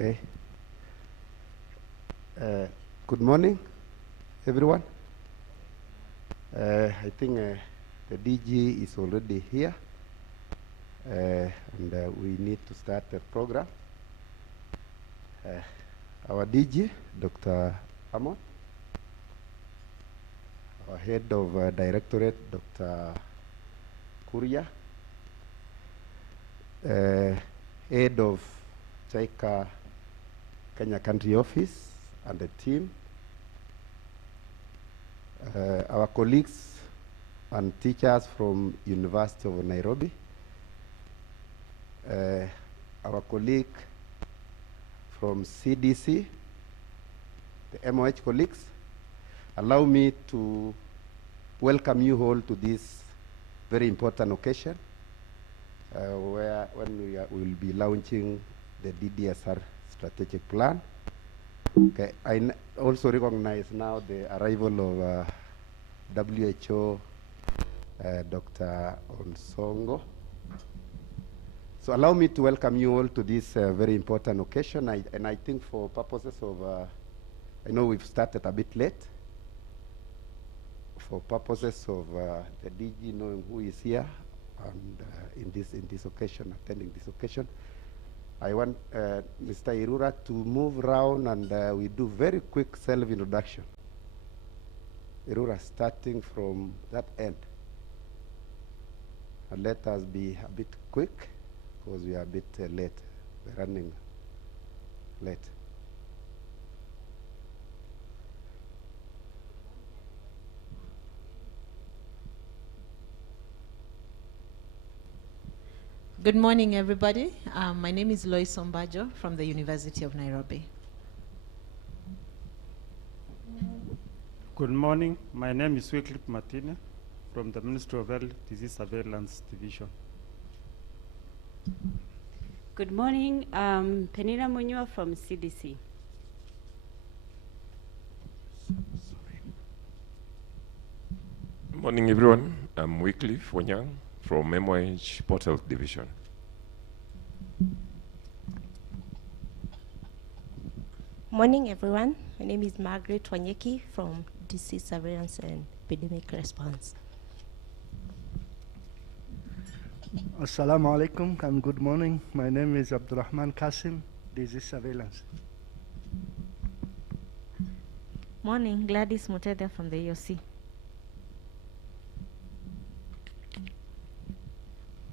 Okay. Good morning, everyone. I think the DG is already here, and we need to start the program. Our DG, Dr. Amon, our Head of Directorate, Dr. Kuria, Head of JICA Kenya Country Office and the team, our colleagues and teachers from University of Nairobi, our colleague from CDC, the MOH colleagues. Allow me to welcome you all to this very important occasion when we will be launching the DDSR strategic plan. Okay, I also recognize now the arrival of WHO Dr. Onsongo. So allow me to welcome you all to this very important occasion. And I think for purposes of, I know we've started a bit late. For purposes of the DG knowing who is here and in this occasion, attending this occasion, I want Mr. Irura to move around and we do very quick self-introduction. Irura, starting from that end. And let us be a bit quick because we are a bit late. We're running late. Good morning, everybody. My name is Lois Sombajo from the University of Nairobi. Good morning. My name is Wycliffe Martine from the Ministry of Health Disease Surveillance Division. Good morning. Penina Munywa from CDC. Good morning, everyone. I'm Wycliffe Wanyang from MOH Port Health Division. Morning, everyone. My name is Margaret Wanyeki from Disease Surveillance and Epidemic Response. Assalamu alaikum and good morning. My name is Abdurrahman Kasim, Disease Surveillance. Morning, Gladys Muteda from the EOC.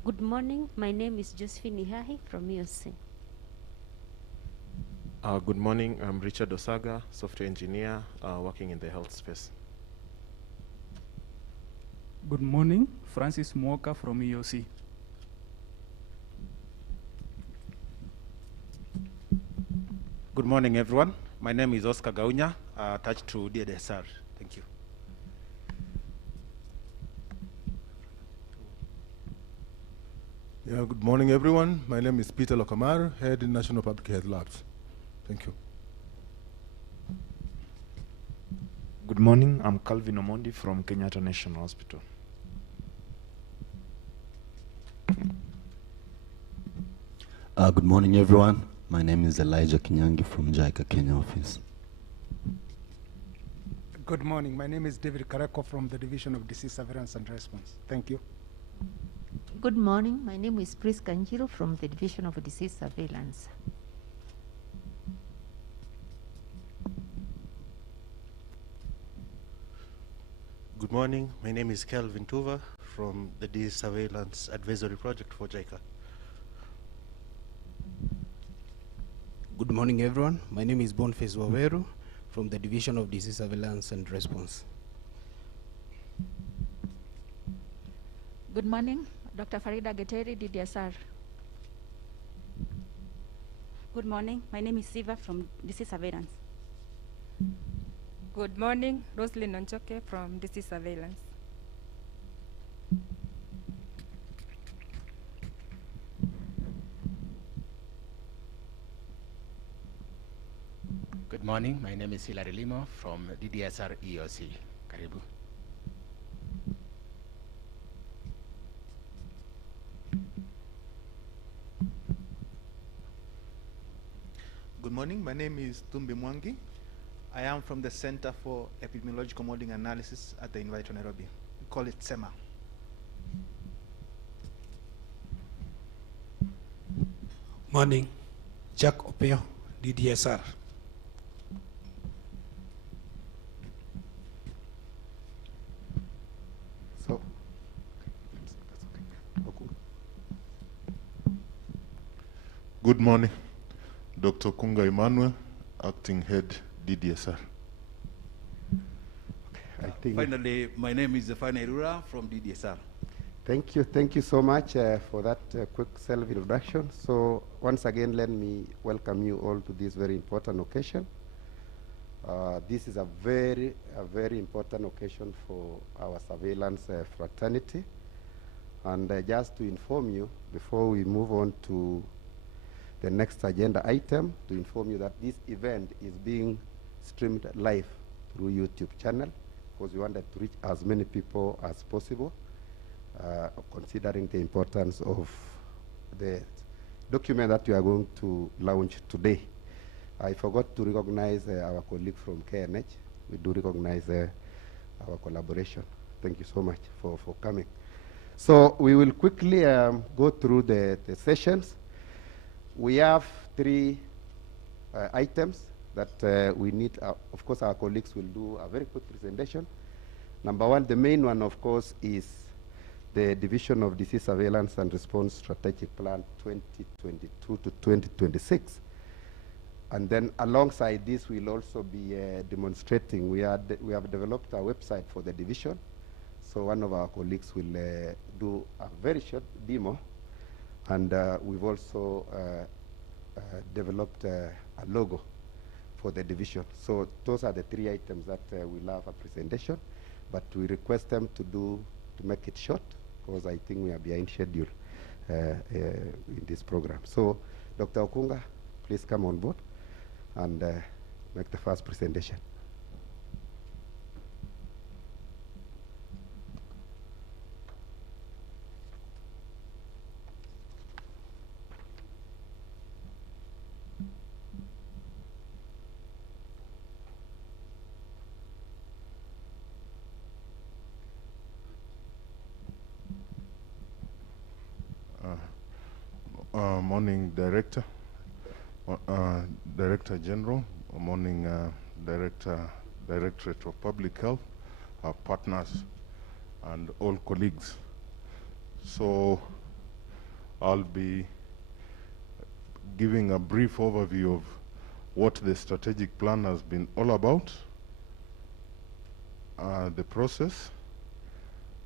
Good morning. My name is Josephine Ihahi from EOC. Good morning. I'm Richard Osaga, software engineer working in the health space. Good morning. Francis Mwoka from EOC. Good morning, everyone. My name is Oscar Gaunya, attached to DDSR. Thank you. Yeah, good morning, everyone. My name is Peter Lokamar, Head in National Public Health Labs. Thank you. Good morning. I'm Calvin Omondi from Kenyatta National Hospital. Good morning, everyone. My name is Elijah Kinyangi from JICA Kenya office. Good morning. My name is David Karako from the Division of Disease Surveillance and Response. Thank you. Good morning. My name is Priska Njiro from the Division of Disease Surveillance. Good morning. My name is Kelvin Tuva from the Disease Surveillance Advisory Project for JICA. Good morning, everyone. My name is Boniface Waweru from the Division of Disease Surveillance and Response. Good morning. Dr. Farida Geteri, DDSR. Good morning. My name is Siva from Disease Surveillance. Good morning. Roslyn Onchoke from Disease Surveillance. Good morning. My name is Hilary Limo from DDSR EOC. Karibu. morning. My name is Tumbi Mwangi. I am from the Center for Epidemiological Modeling Analysis at the University of Nairobi. We call it SEMA. Morning. Jack Opeo, DDSR. So, Good morning. Dr. Kunga Emmanuel, Acting Head, DDSR. I think Finally, my name is Zefania Irura from DDSR. Thank you so much for that quick self-introduction. So once again, let me welcome you all to this very important occasion. This is a very important occasion for our surveillance fraternity. And just to inform you, before we move on to the next agenda item, to inform you that this event is being streamed live through YouTube channel, because we wanted to reach as many people as possible, considering the importance of the document that we are going to launch today. I forgot to recognize our colleague from KNH. We do recognize our collaboration. Thank you so much for coming. So we will quickly go through the sessions. We have three items that we need. Of course, our colleagues will do a very quick presentation. Number one, the main one, of course, is the Division of Disease Surveillance and Response Strategic Plan 2022 to 2026. And then alongside this, we'll also be demonstrating. We have developed a website for the division. So one of our colleagues will do a very short demo. And we've also developed a logo for the division. So those are the three items that we'll have a presentation. But we request them to make it short, because I think we are behind schedule in this program. So Dr. Okunga, please come on board and make the first presentation. Morning, Director, Director General, morning, Directorate of Public Health, our partners, and all colleagues. So I'll be giving a brief overview of what the strategic plan has been all about, the process,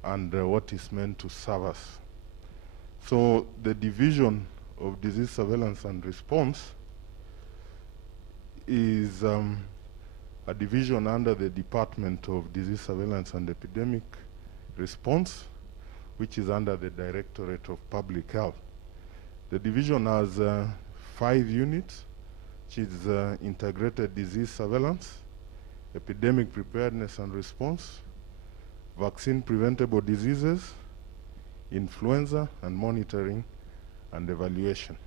and what is meant to serve us. So the Division of Disease Surveillance and Response is a division under the Department of Disease Surveillance and Epidemic Response, which is under the Directorate of Public Health. The division has 5 units, which is integrated disease surveillance, epidemic preparedness and response, vaccine preventable diseases, influenza, and monitoring and evaluation.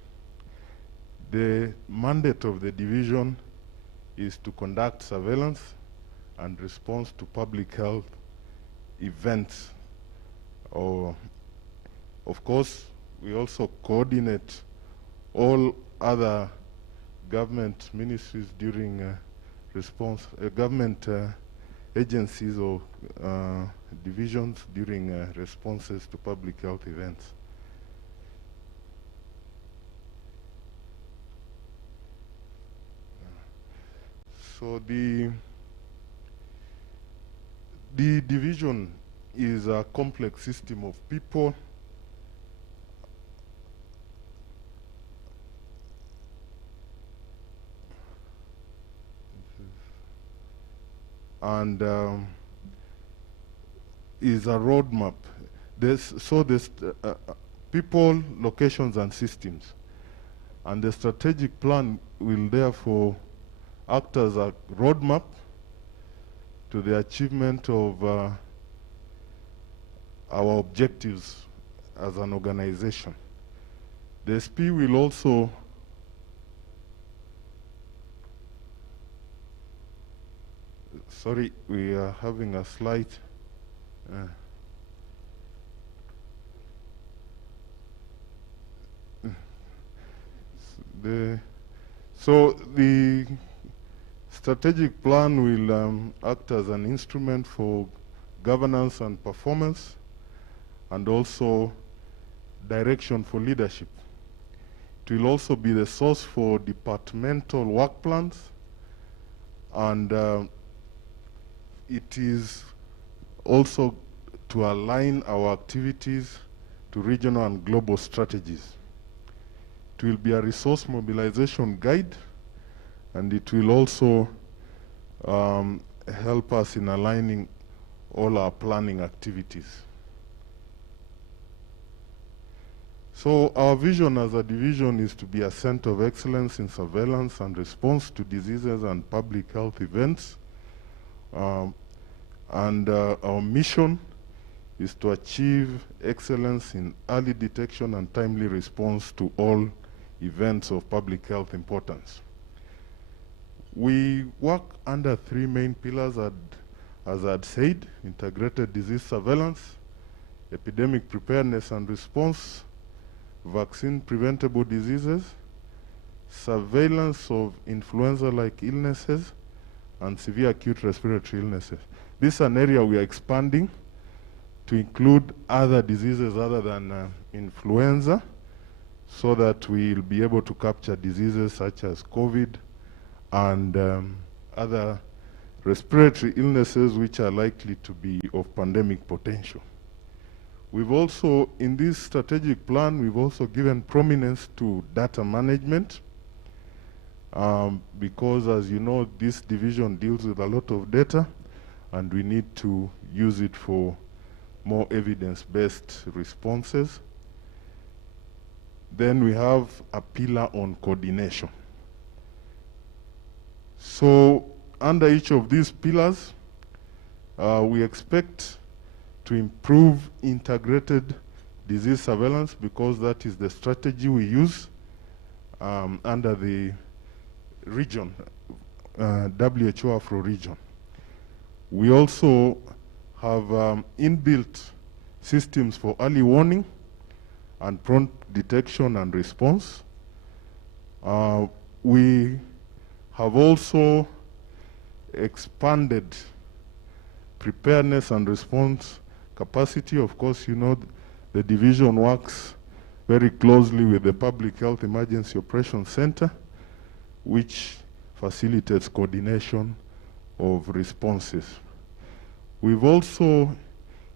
The mandate of the division is to conduct surveillance and response to public health events. Of course, we also coordinate all other government ministries during response, government agencies or divisions during responses to public health events. So the division is a complex system of people and is a roadmap. There's people, locations, and systems. And the strategic plan will therefore act as a roadmap to the achievement of our objectives as an organization. The SP will also sorry, we are having a slight. So the strategic plan will act as an instrument for governance and performance, and also direction for leadership. It will also be the source for departmental work plans, and it is also to align our activities to regional and global strategies. It will be a resource mobilization guide, and it will also help us in aligning all our planning activities. So our vision as a division is to be a center of excellence in surveillance and response to diseases and public health events. Our mission is to achieve excellence in early detection and timely response to all events of public health importance. We work under three main pillars, as I'd said: integrated disease surveillance, epidemic preparedness and response, vaccine preventable diseases, surveillance of influenza-like illnesses, and severe acute respiratory illnesses. This is an area we are expanding to include other diseases other than influenza, so that we'll be able to capture diseases such as COVID and other respiratory illnesses which are likely to be of pandemic potential. We've also, in this strategic plan, we've also given prominence to data management, because, as you know, this division deals with a lot of data, and we need to use it for more evidence-based responses. Then we have a pillar on coordination. So under each of these pillars, we expect to improve integrated disease surveillance, because that is the strategy we use under the region, WHO Afro region. We also have inbuilt systems for early warning and prompt detection and response. We have also expanded preparedness and response capacity. Of course, you know, the division works very closely with the Public Health Emergency Operations Center, which facilitates coordination of responses. We've also,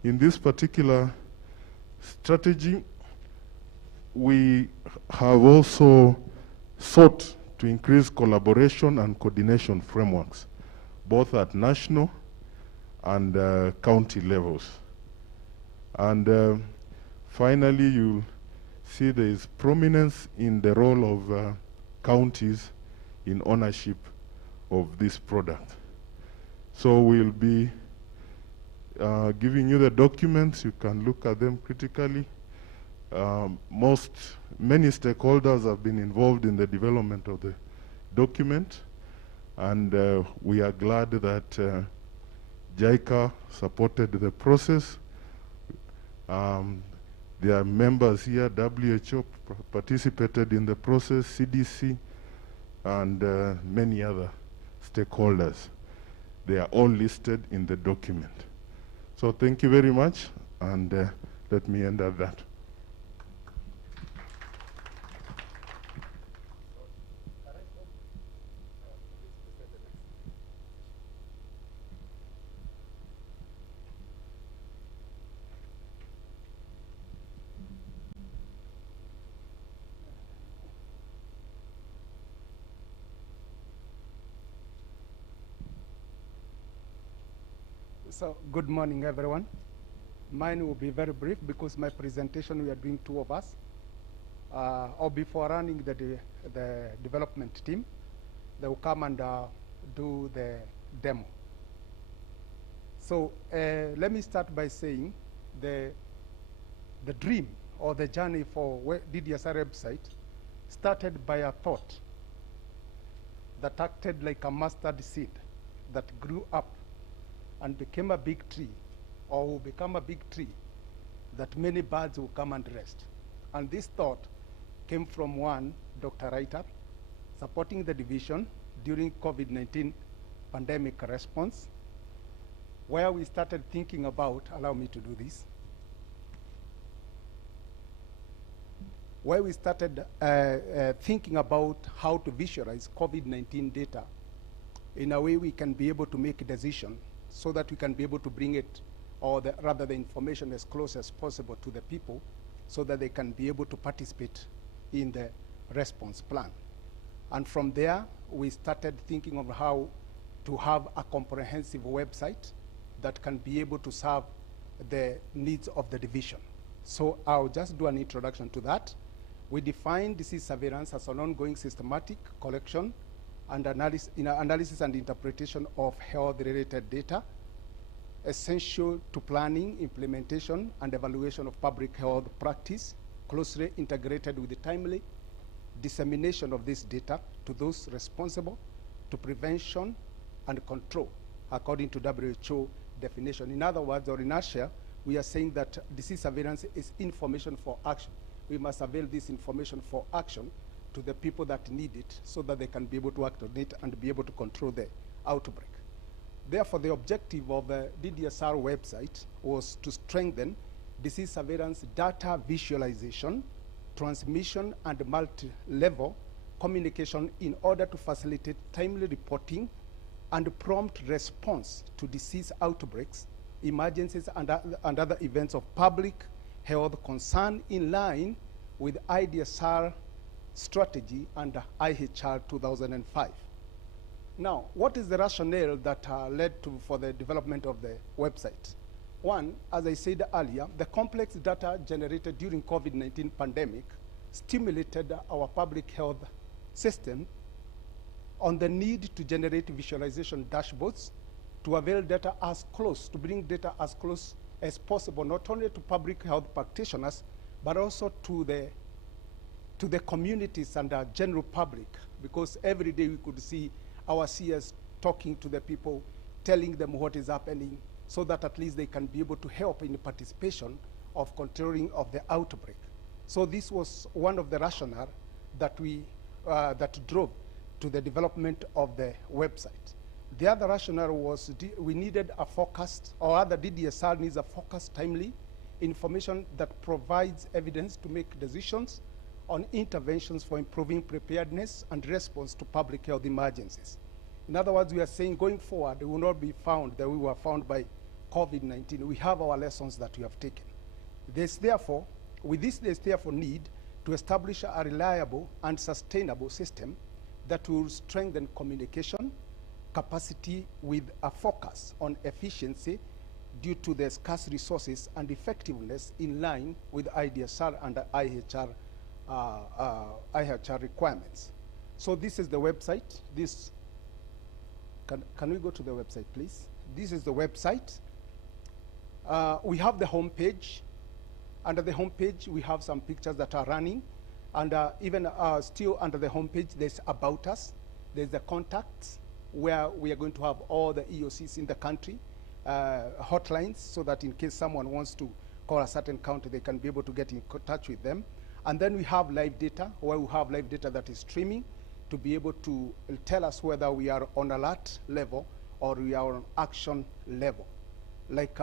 in this particular strategy, we have also sought to increase collaboration and coordination frameworks, both at national and county levels. And finally, you'll see there is prominence in the role of counties in ownership of this product. So we'll be giving you the documents. You can look at them critically. Many stakeholders have been involved in the development of the document, and we are glad that JICA supported the process. There are members here, WHO participated in the process, CDC, and many other stakeholders. They are all listed in the document. So thank you very much, and let me end at that. So, good morning, everyone. Mine will be very brief because my presentation, we are doing two of us. I'll be forerunning the development team. They will come and do the demo. So let me start by saying the dream or the journey for DDSR website started by a thought that acted like a mustard seed that grew up and became a big tree, or will become a big tree, that many birds will come and rest. And this thought came from one, Dr. Reiter, supporting the division during COVID-19 pandemic response, where we started thinking about, allow me to do this, where we started thinking about how to visualize COVID-19 data in a way we can be able to make a decision so that we can be able to bring it, or rather the information as close as possible to the people so that they can be able to participate in the response plan. And from there, we started thinking of how to have a comprehensive website that can be able to serve the needs of the division. So I'll just do an introduction to that. We define disease surveillance as an ongoing systematic collection and analysis and interpretation of health-related data, essential to planning, implementation, and evaluation of public health practice, closely integrated with the timely dissemination of this data to those responsible to prevention and control, according to WHO definition. In other words, or in a nutshell, we are saying that disease surveillance is information for action. We must avail this information for action to the people that need it so that they can be able to act on it and be able to control the outbreak. Therefore, the objective of the DDSR website was to strengthen disease surveillance data visualization, transmission, and multi-level communication in order to facilitate timely reporting and prompt response to disease outbreaks, emergencies, and other events of public health concern in line with IDSR strategy and IHR 2005. Now, what is the rationale that led for the development of the website? One, as I said earlier, the complex data generated during COVID-19 pandemic stimulated our public health system on the need to generate visualization dashboards to avail data as close, to bring data as close as possible, not only to public health practitioners, but also to the communities and the general public, because every day we could see our CS talking to the people, telling them what is happening, so that at least they can be able to help in the participation of controlling of the outbreak. So this was one of the rationale that that drove to the development of the website. The other rationale was we needed a focused, or other DDSR needs a focused, timely information that provides evidence to make decisions on interventions for improving preparedness and response to public health emergencies. In other words, we are saying going forward, we will not be found that we were found by COVID-19. We have our lessons that we have taken. There's therefore need to establish a reliable and sustainable system that will strengthen communication capacity with a focus on efficiency due to the scarce resources and effectiveness in line with IDSR and IHR requirements. So this is the website. Can we go to the website, please? This is the website. We have the home page. Under the home page, we have some pictures that are running. And even still under the home page, there's About Us. There's the contacts, where we are going to have all the EOCs in the country, hotlines, so that in case someone wants to call a certain county, they can be able to get in touch with them. And then we have live data, where we have live data that is streaming to be able to tell us whether we are on alert level or we are on action level. Like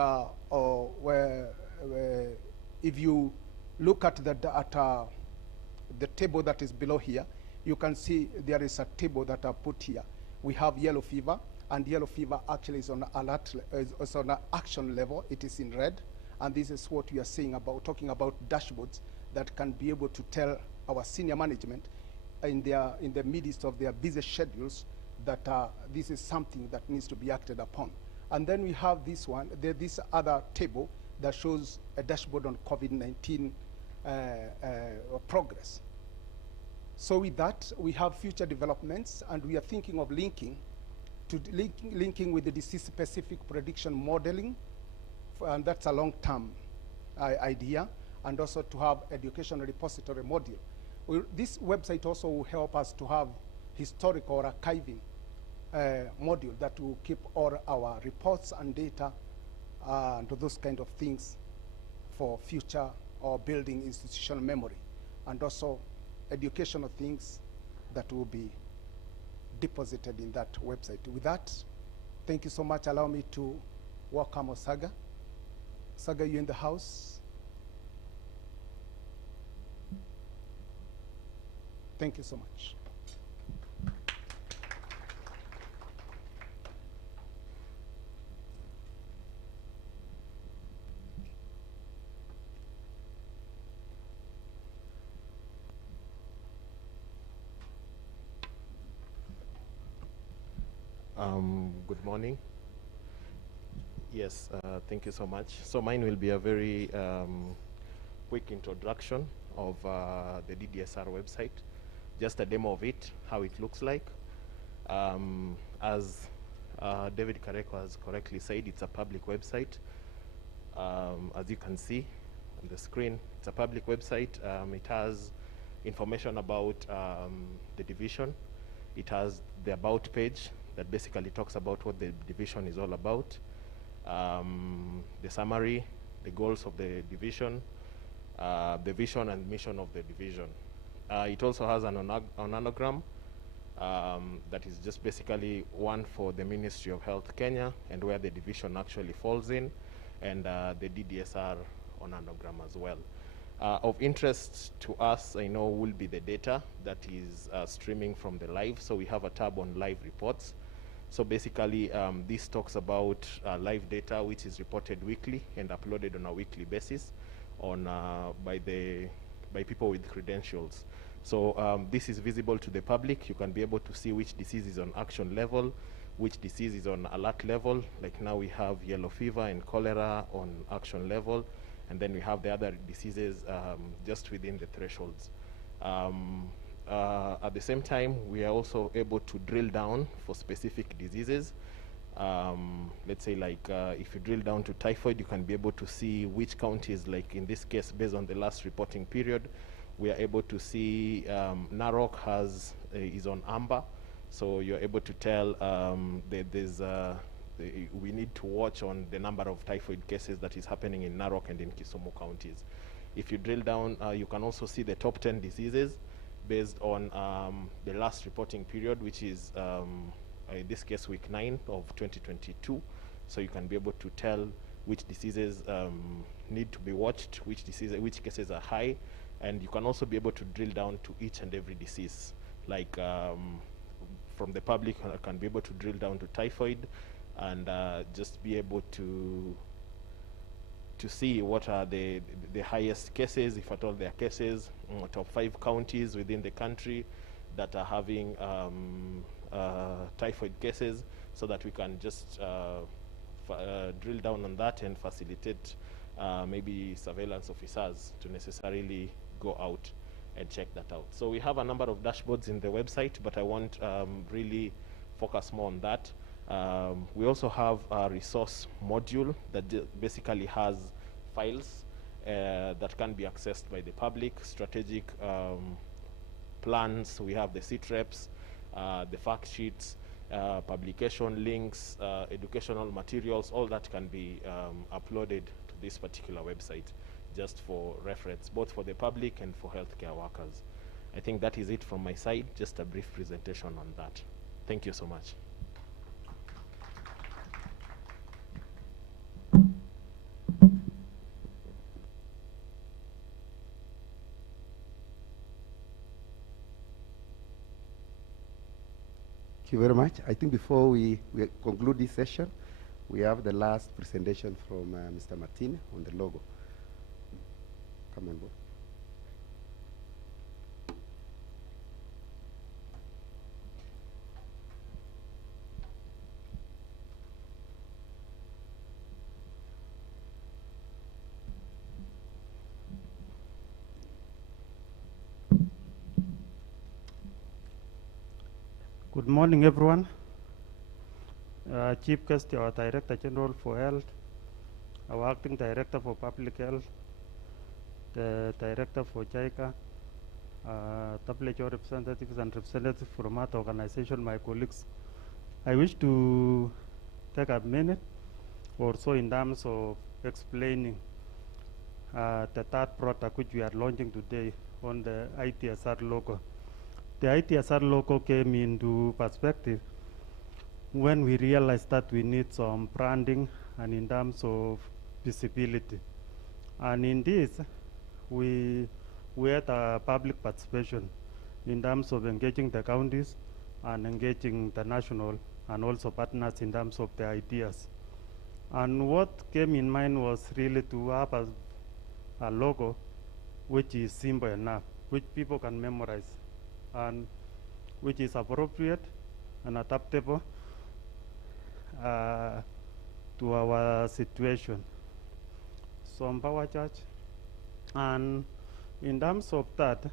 if you look at the table that is below here, you can see there is a table that I put here. We have yellow fever, and yellow fever actually is on alert, is on action level. It is in red, and this is what we are saying about, talking about dashboards that can be able to tell our senior management in the midst of their busy schedules that this is something that needs to be acted upon. And then we have this one, this other table that shows a dashboard on COVID-19 progress. So with that, we have future developments, and we are thinking of linking with the disease-specific prediction modeling, and that's a long-term idea, and also to have educational repository module. This website also will help us to have historical archiving module that will keep all our reports and data and those kind of things for future or building institutional memory, and also educational things that will be deposited in that website. With that, thank you so much. Allow me to welcome Osaga. Osaga, you in the house? Thank you so much. Good morning. Yes, thank you so much. So mine will be a very quick introduction of the DDSR website, just a demo of it, how it looks like. As David Kareko has correctly said, it's a public website. As you can see on the screen, it's a public website. It has information about the division. It has the About page that basically talks about what the division is all about. The summary, the goals of the division, the vision and mission of the division. It also has an onogram that is just basically one for the Ministry of Health Kenya and where the division actually falls in, and the DDSR onogram as well. Of interest to us, I know, will be the data that is streaming from the live. So we have a tab on live reports. So basically, this talks about live data, which is reported weekly and uploaded on a weekly basis on by people with credentials. So this is visible to the public. You can be able to see which disease is on action level, which disease is on alert level. Like now we have yellow fever and cholera on action level, and then we have the other diseases just within the thresholds. At the same time, we are also able to drill down for specific diseases. Let's say like if you drill down to typhoid, you can be able to see which counties, like in this case, based on the last reporting period, we are able to see Narok is on amber. So you're able to tell that we need to watch on the number of typhoid cases that is happening in Narok and in Kisumu counties. If you drill down, you can also see the top 10 diseases based on the last reporting period, which is in this case week 9 of 2022. So you can be able to tell which diseases need to be watched, which cases are high, and you can also be able to drill down to each and every disease. Like from the public, I can be able to drill down to typhoid and just be able to see what are the highest cases, if at all there are cases, top 5 counties within the country that are having typhoid cases, so that we can just drill down on that and facilitate maybe surveillance officers to necessarily go out and check that out. So we have a number of dashboards in the website, but I won't really focus more on that. We also have a resource module that basically has files that can be accessed by the public, strategic plans. We have the CTREPs, the fact sheets, publication links, educational materials. All that can be uploaded to this particular website just for reference, both for the public and for healthcare workers. I think that is it from my side, just a brief presentation on that. Thank you so much. Thank you very much. I think before we conclude this session, we have the last presentation from Mr. Martin on the logo. Come on board. Good morning, everyone. Chief Guest, our Director General for Health, our Acting Director for Public Health, the Director for JICA, WHO representatives and representatives from other organizations, my colleagues I wish to take a minute or so in terms of explaining the third product which we are launching today on the ITSR logo. The ITSR logo came into perspective when we realized that we need some branding and in terms of visibility. And in this, we had a public participation in terms of engaging the counties and engaging the national and also partners in terms of the ideas. And what came in mind was really to have a logo which is simple enough, which people can memorize, and which is appropriate and adaptable to our situation. Some power charge. And in terms of that,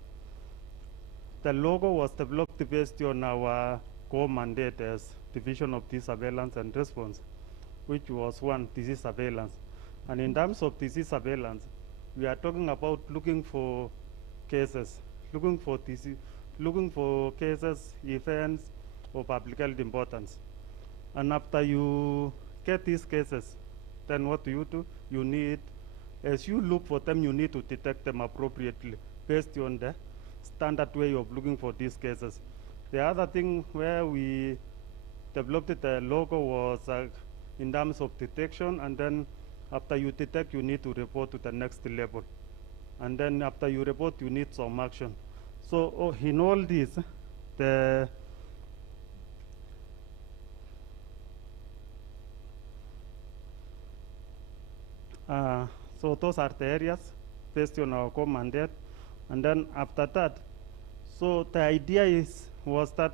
the logo was developed based on our core mandate as Division of Disease Surveillance and Response, which was one, disease surveillance. And in terms of disease surveillance, we are talking about looking for cases, looking for cases, events of public health importance. And after you get these cases, then what do? You need, as you look for them, you need to detect them appropriately based on the standard way of looking for these cases. The other thing where we developed the logo was in terms of detection, and then after you detect, you need to report to the next level. And then after you report, you need some action. So in all this, so those are the areas based on our core mandate. And then after that, so the idea was that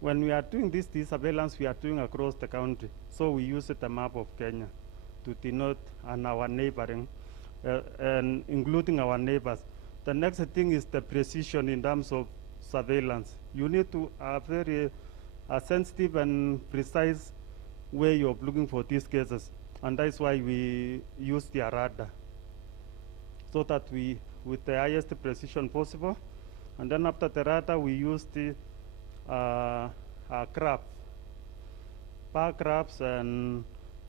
when we are doing this surveillance, we are doing across the country. So we use the map of Kenya to denote and our neighboring, and including our neighbors. The next thing is the precision in terms of surveillance. You need to have very sensitive and precise way of looking for these cases. And that's why we use the radar, so that we, with the highest precision possible. And then after the radar, we use the graph, bar graphs, and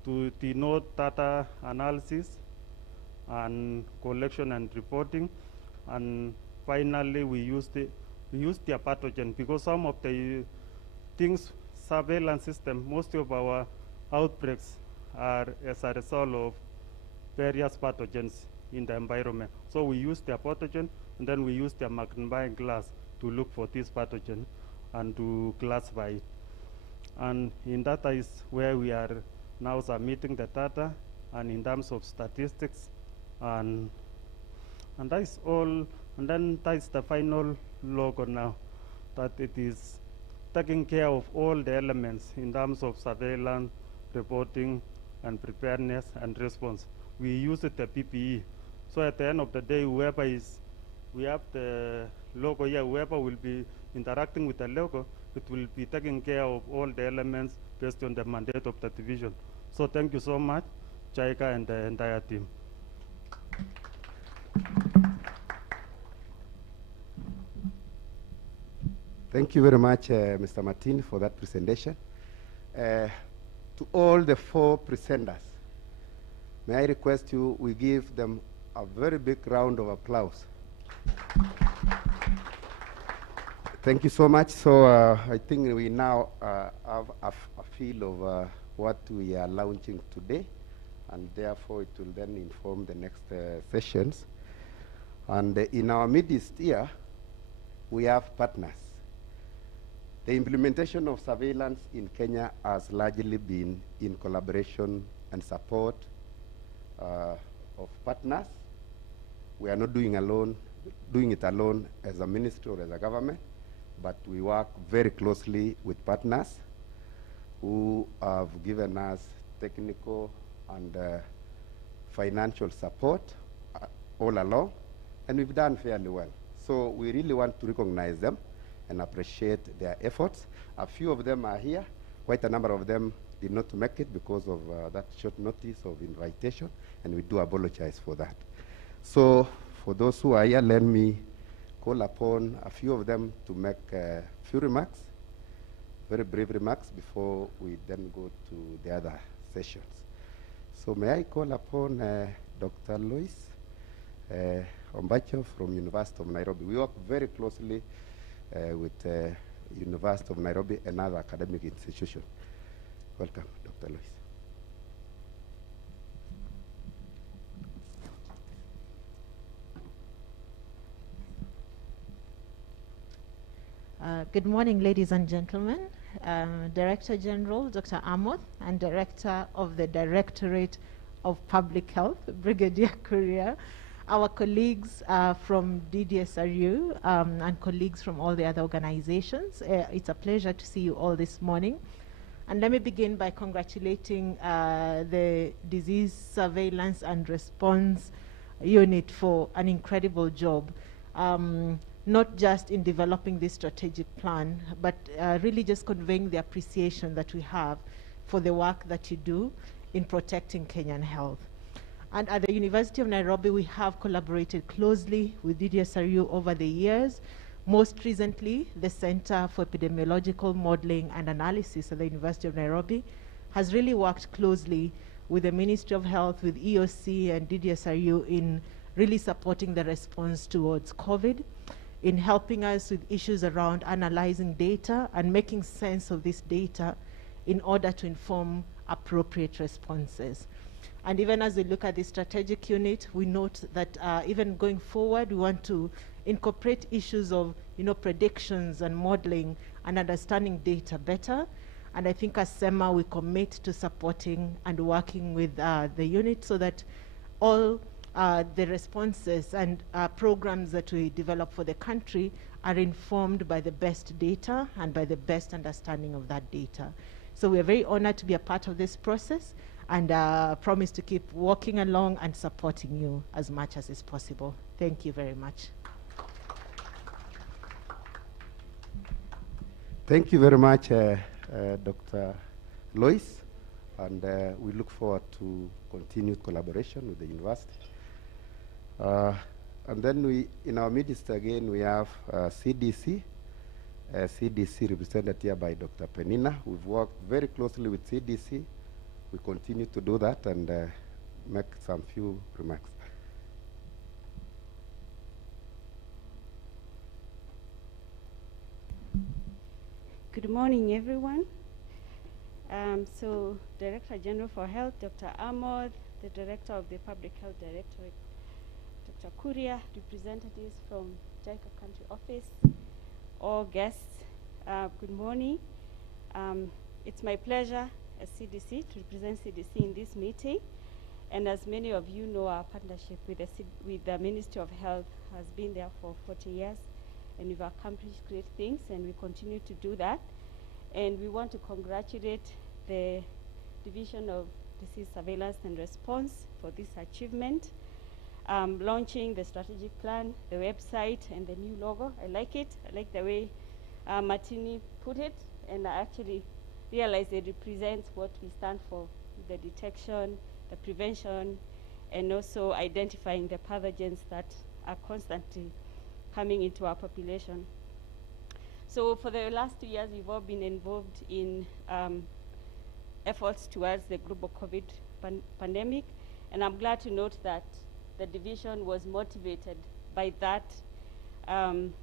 to denote data analysis and collection and reporting. And finally, we use the pathogen, because some of the things, surveillance system, most of our outbreaks are as a result of various pathogens in the environment. So we use the pathogen, and then we use the magnifying glass to look for this pathogen and to classify it. And in data is where we are now submitting the data, and in terms of statistics, and that is all. And then that is the final logo now, that it is taking care of all the elements in terms of surveillance, reporting, and preparedness and response. We use the PPE. So at the end of the day, whoever we have the logo here, whoever will be interacting with the logo, it will be taking care of all the elements based on the mandate of the division. So thank you so much, JICA and the entire team. Thank you very much, Mr. Martin, for that presentation. To all the 4 presenters, may I request we give them a very big round of applause. Thank you so much. So I think we now have a feel of what we are launching today, and therefore it will then inform the next sessions. And in our midst here, we have partners. The implementation of surveillance in Kenya has largely been in collaboration and support of partners. We are not doing it alone as a ministry or as a government, but we work very closely with partners who have given us technical and financial support all along, and we've done fairly well. So we really want to recognize them and appreciate their efforts. A few of them are here. Quite a number of them did not make it because of that short notice of invitation, and we do apologize for that. So for those who are here, let me call upon a few of them to make a few remarks. very brief remarks before we then go to the other sessions. So may I call upon Dr. Lois Ombacho from University of Nairobi. We work very closely with University of Nairobi and other academic institutions. Welcome, Dr. Lois. Good morning, ladies and gentlemen. Director General Dr. Amoth and Director of the Directorate of Public Health, Brigadier Kuria, our colleagues from DDSRU and colleagues from all the other organizations. It's a pleasure to see you all this morning. And let me begin by congratulating the Disease Surveillance and Response Unit for an incredible job. Not just in developing this strategic plan, but really just conveying the appreciation that we have for the work that you do in protecting Kenyan health. And at the University of Nairobi, we have collaborated closely with DDSRU over the years. Most recently, the Center for Epidemiological Modeling and Analysis at the University of Nairobi has really worked closely with the Ministry of Health, with EOC and DDSRU in really supporting the response towards COVID, in helping us with issues around analyzing data and making sense of this data in order to inform appropriate responses. And even as we look at the strategic unit, we note that even going forward, we want to incorporate issues of predictions and modeling and understanding data better. And I think as SEMA, we commit to supporting and working with the unit so that all the responses and programs that we develop for the country are informed by the best data and by the best understanding of that data. So we are very honored to be a part of this process and promise to keep walking along and supporting you as much as is possible. Thank you very much. Thank you very much, Dr. Lois, and we look forward to continued collaboration with the university. And then we, in our midst again, we have CDC. CDC represented here by Dr. Penina. We've worked very closely with CDC. We continue to do that and make some few remarks. Good morning, everyone. So, Director General for Health, Dr. Ahmad, the Director of the Public Health Directorate, Dr. Kuria, representatives from JICA Country Office, all guests, good morning. It's my pleasure as CDC to represent CDC in this meeting. And as many of you know, our partnership with the Ministry of Health has been there for 40 years, and we've accomplished great things, and we continue to do that. And we want to congratulate the Division of Disease Surveillance and Response for this achievement. Launching the strategic plan, the website, and the new logo. I like it. I like the way Martini put it, and I actually realize it represents what we stand for: the detection, the prevention, and also identifying the pathogens that are constantly coming into our population. So for the last 2 years, we've all been involved in efforts towards the global COVID pandemic, and I'm glad to note that the division was motivated by that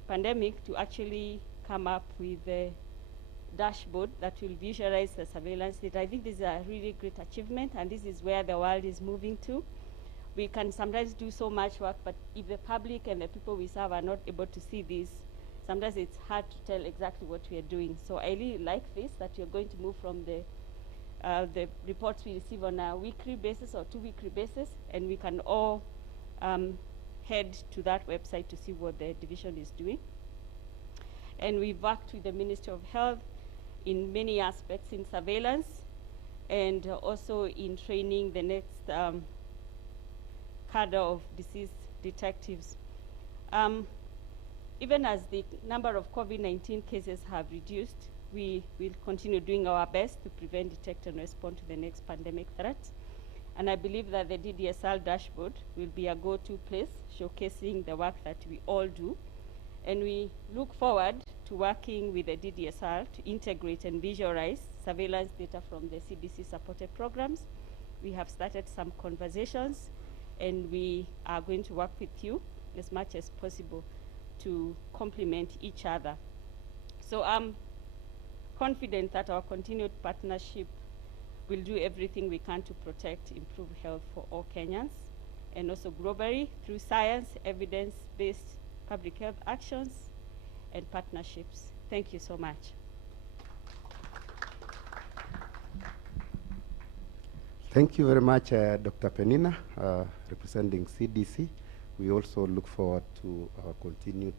pandemic to actually come up with a dashboard that will visualize the surveillance data. I think this is a really great achievement, and this is where the world is moving to. We can sometimes do so much work, but if the public and the people we serve are not able to see this, sometimes it's hard to tell exactly what we are doing. So I really like this, that you're going to move from the reports we receive on a weekly basis or 2-weekly basis, and we can all head to that website to see what the division is doing. And we've worked with the Ministry of Health in many aspects, in surveillance and also in training the next cadre of disease detectives. Even as the number of COVID-19 cases have reduced, we will continue doing our best to prevent, detect, and respond to the next pandemic threats. And I believe that the DDSR dashboard will be a go-to place showcasing the work that we all do. And we look forward to working with the DDSR to integrate and visualize surveillance data from the CDC-supported programs. We have started some conversations, and we are going to work with you as much as possible to complement each other. So I'm confident that our continued partnership will do everything we can to protect, improve health for all Kenyans, and also globally through science, evidence-based public health actions, and partnerships. Thank you so much. Thank you very much, Dr. Penina, representing CDC. We also look forward to our continued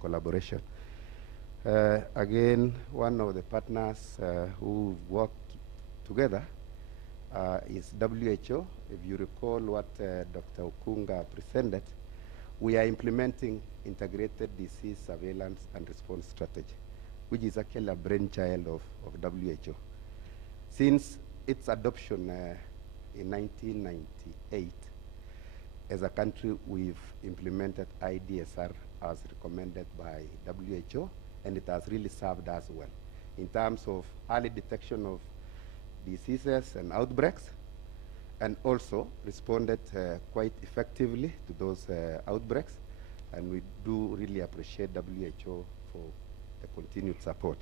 collaboration. Again, one of the partners who worked together is WHO. If you recall what Dr. Okunga presented, we are implementing integrated disease surveillance and response strategy, which is actually a brainchild of WHO. Since its adoption in 1998, as a country, we've implemented IDSR as recommended by WHO, and it has really served us well in terms of early detection of diseases and outbreaks, and also responded quite effectively to those outbreaks. And we do really appreciate WHO for the continued support.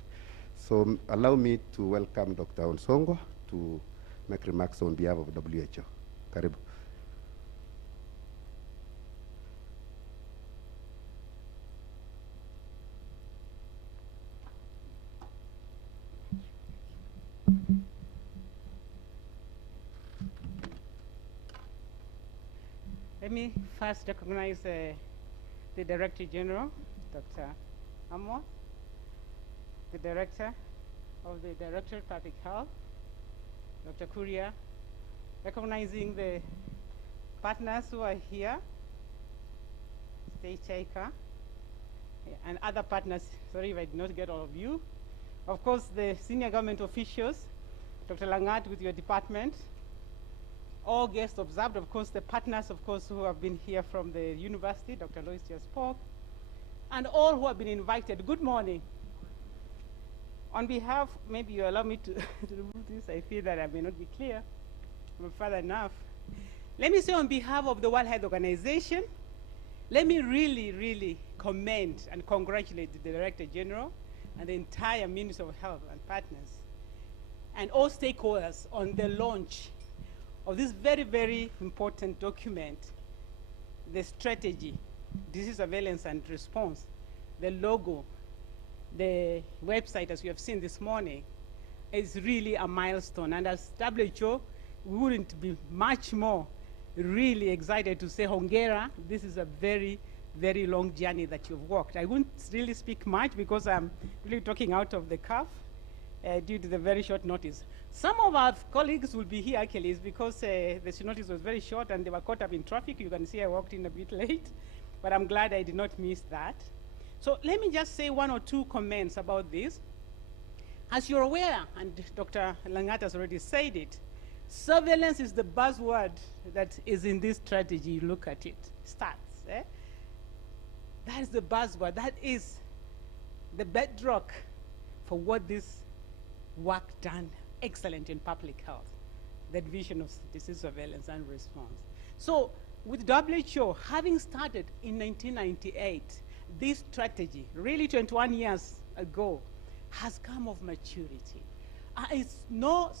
So allow me to welcome Dr. Onsongo to make remarks on behalf of WHO. Karibu. Let me first recognize the Director General, Dr. Amo, the Director of the Directorate of Public Health, Dr. Kuria, recognizing the partners who are here, State Chaika, and other partners. Sorry if I did not get all of you. Of course, the senior government officials, Dr. Langat with your department, all guests observed, of course, the partners, of course, who have been here from the university, Dr. Lois just spoke, and all who have been invited. Good morning. On behalf, maybe you allow me to, to remove this, I feel that I may not be clear, I'm further enough. Let me say on behalf of the World Health Organization, let me really, really commend and congratulate the Director General and the entire Ministry of Health and partners, and all stakeholders on the launch of this very, very important document, the strategy, disease surveillance and response, the logo, the website, as you have seen this morning, is really a milestone. And as WHO, we wouldn't be much more really excited to say, Hongera, this is a very, very long journey that you've walked. I won't really speak much because I'm really talking out of the cuff due to the very short notice. Some of our colleagues will be here actually is because the notice was very short and they were caught up in traffic. You can see I walked in a bit late, but I'm glad I did not miss that. So let me just say one or two comments about this. As you're aware, and Dr. Langat has already said it, surveillance is the buzzword that is in this strategy. You look at it, stats. That is the buzzword. That is the bedrock for what this work done excellent in public health, the division of disease surveillance and response. So with WHO having started in 1998, this strategy, really 21 years ago, has come of maturity. It's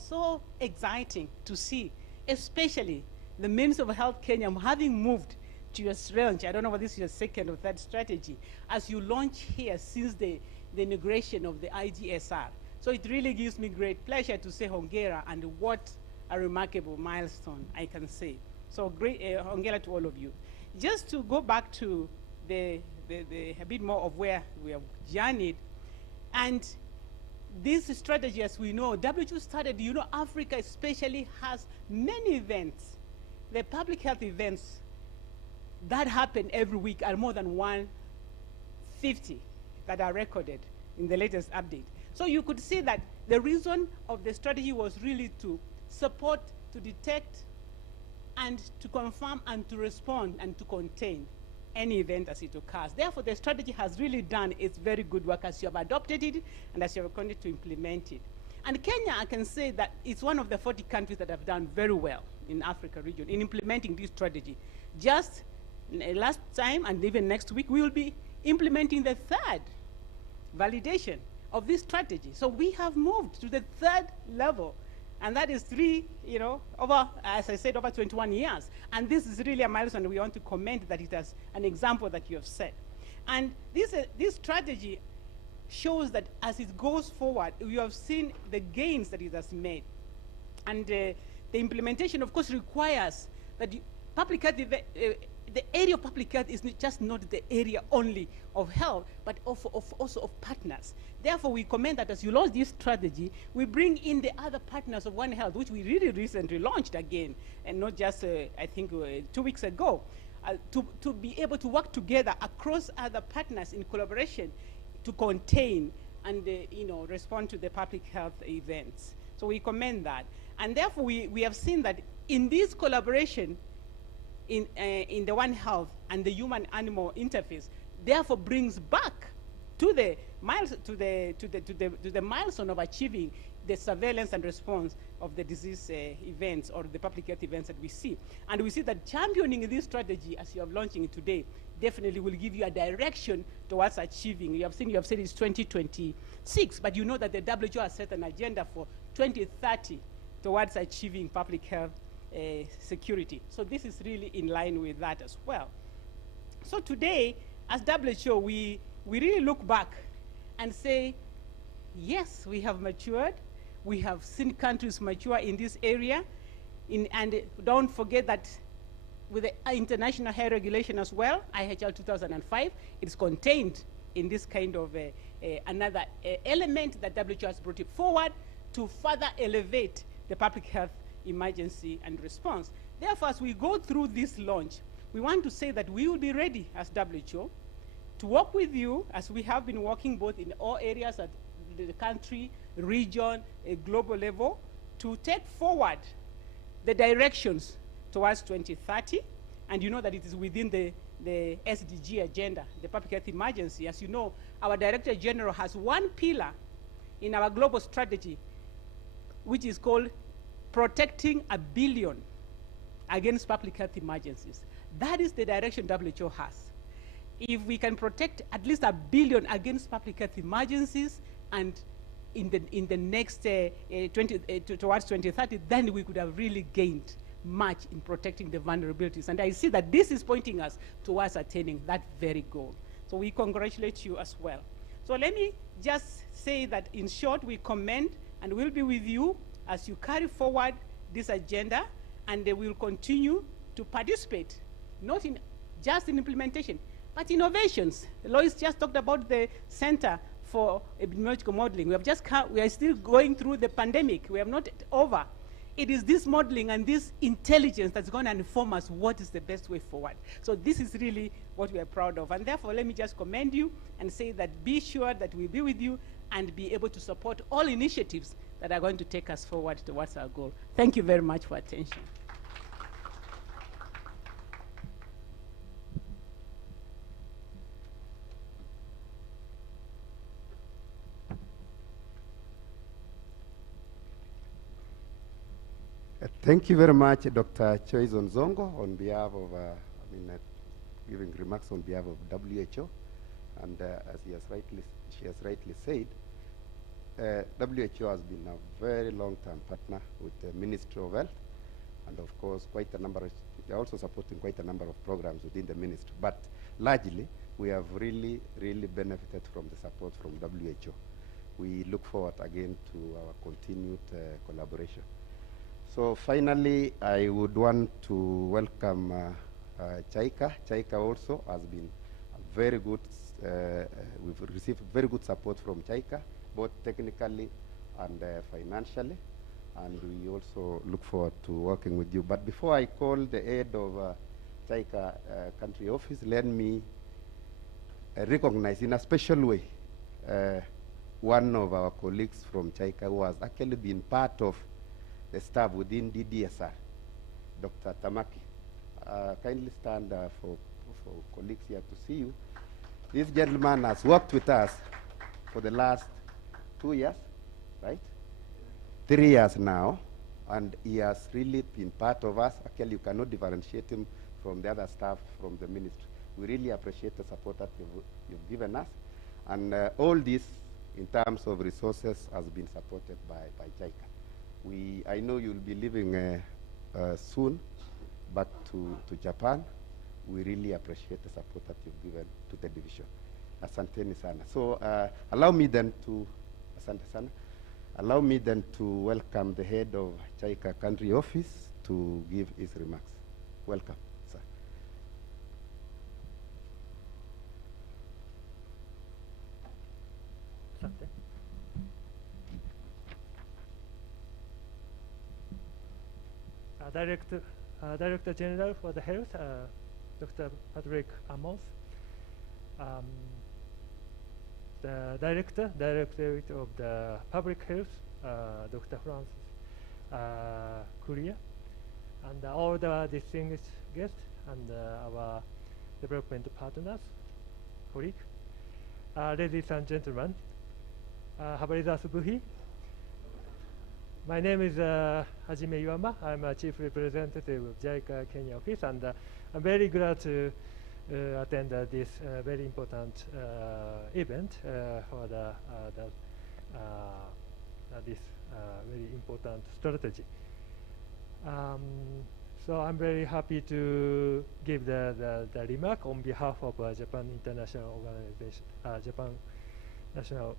so exciting to see, especially the Ministry of Health Kenya having moved to your launch. I don't know whether this is your second or third strategy, as you launch here since the inauguration of the IGSR. So it really gives me great pleasure to say Hongera, and what a remarkable milestone I can say. So great Hongera to all of you. Just to go back to a bit more of where we have journeyed, and this strategy, as we know, WHO started, you know, Africa especially has many events. The public health events that happen every week are more than 150 that are recorded in the latest update. So you could see that the reason of the strategy was really to support, to detect, and to confirm, and to respond, and to contain. any event as it occurs. Therefore, the strategy has really done its very good work as you have adopted it and as you have continued to implement it. And Kenya, I can say that it's one of the 40 countries that have done very well in Africa region in implementing this strategy. Just last time and even next week, we will be implementing the third validation of this strategy. So we have moved to the third level, and that is over, as I said, over 21 years. And this is really a milestone, and we want to comment that it has an example that you have set. And this strategy shows that as it goes forward, we have seen the gains that it has made. And the implementation, of course, requires that public health, the area of public health is just not the area only of health, but also of partners. Therefore, we commend that as you launch this strategy, we bring in the other partners of One Health, which we really recently launched again, and not just, I think, 2 weeks ago, to be able to work together across other partners in collaboration to contain and respond to the public health events. So we commend that. And therefore, we have seen that in this collaboration in the One Health and the human-animal interface, therefore brings back to the milestone of achieving the surveillance and response of the disease events or the public health events that we see. And we see that championing this strategy, as you are launching it today, definitely will give you a direction towards achieving. You have said it's 2026, but you know that the WHO has set an agenda for 2030 towards achieving public health security. So this is really in line with that as well. So today, as WHO, we really look back and say, yes, we have matured. We have seen countries mature in this area. And don't forget that with the international health regulation as well, IHL 2005, it's contained in this kind of another element that WHO has brought it forward to further elevate the public health emergency and response. Therefore, as we go through this launch, we want to say that we will be ready as WHO to work with you as we have been working both in all areas at the country, region, global level, to take forward the directions towards 2030. And you know that it is within the SDG agenda, the public health emergency. As you know, our Director General has one pillar in our global strategy, which is called protecting 1 billion against public health emergencies. That is the direction WHO has. If we can protect at least 1 billion against public health emergencies, and in the next towards 2030, then we could have really gained much in protecting the vulnerabilities. And I see that this is pointing us towards attaining that very goal. So we congratulate you as well. So let me just say that in short, we commend and will be with you as you carry forward this agenda, and they will continue to participate, not just in implementation, but innovations. Lois just talked about the Center for Epidemiological Modeling. We are still going through the pandemic. We are not over. It is this modeling and this intelligence that's going to inform us what is the best way forward. So this is really what we are proud of. And therefore, let me just commend you and say that be sure that we'll be with you and be able to support all initiatives that are going to take us forward towards our goal. Thank you very much for attention. Thank you very much, Dr. Choice Onzongo, on behalf of, giving remarks on behalf of WHO. And as she has rightly said, WHO has been a very long-term partner with the Ministry of Health, and of course, they're also supporting quite a number of programs within the ministry. But largely, we have really, really benefited from the support from WHO. We look forward again to our continued collaboration. So finally, I would want to welcome JICA. JICA also has been a very good, we've received very good support from JICA, both technically and financially. And we also look forward to working with you. But before I call the head of JICA country office, let me recognize in a special way one of our colleagues from JICA who has actually been part of the staff within DDSR, Dr. Tamaki. Kindly stand for for colleagues here to see you. This gentleman has worked with us for the last 2 years, right? 3 years now, and he has really been part of us. Actually, you cannot differentiate him from the other staff from the ministry. We really appreciate the support that you've given us. And all this, in terms of resources, has been supported by JICA. I know you'll be leaving soon back to Japan. We really appreciate the support that you've given to the division. Asanteni sana. So allow me then to, asante sana. Allow me then to welcome the head of JICA country office to give his remarks. Welcome, sir. Asante. Director General for the Health, Dr. Patrick Amos, the Directorate of the Public Health, Dr. Francis Kuria, and all the distinguished guests and our development partners, colleagues, ladies and gentlemen, habari za asubuhi. My name is Hajime Iwama. I'm a Chief Representative of JICA Kenya office, and I'm very glad to attend this very important event for this very important strategy. So I'm very happy to give the remark on behalf of Japan International Organization, Japan National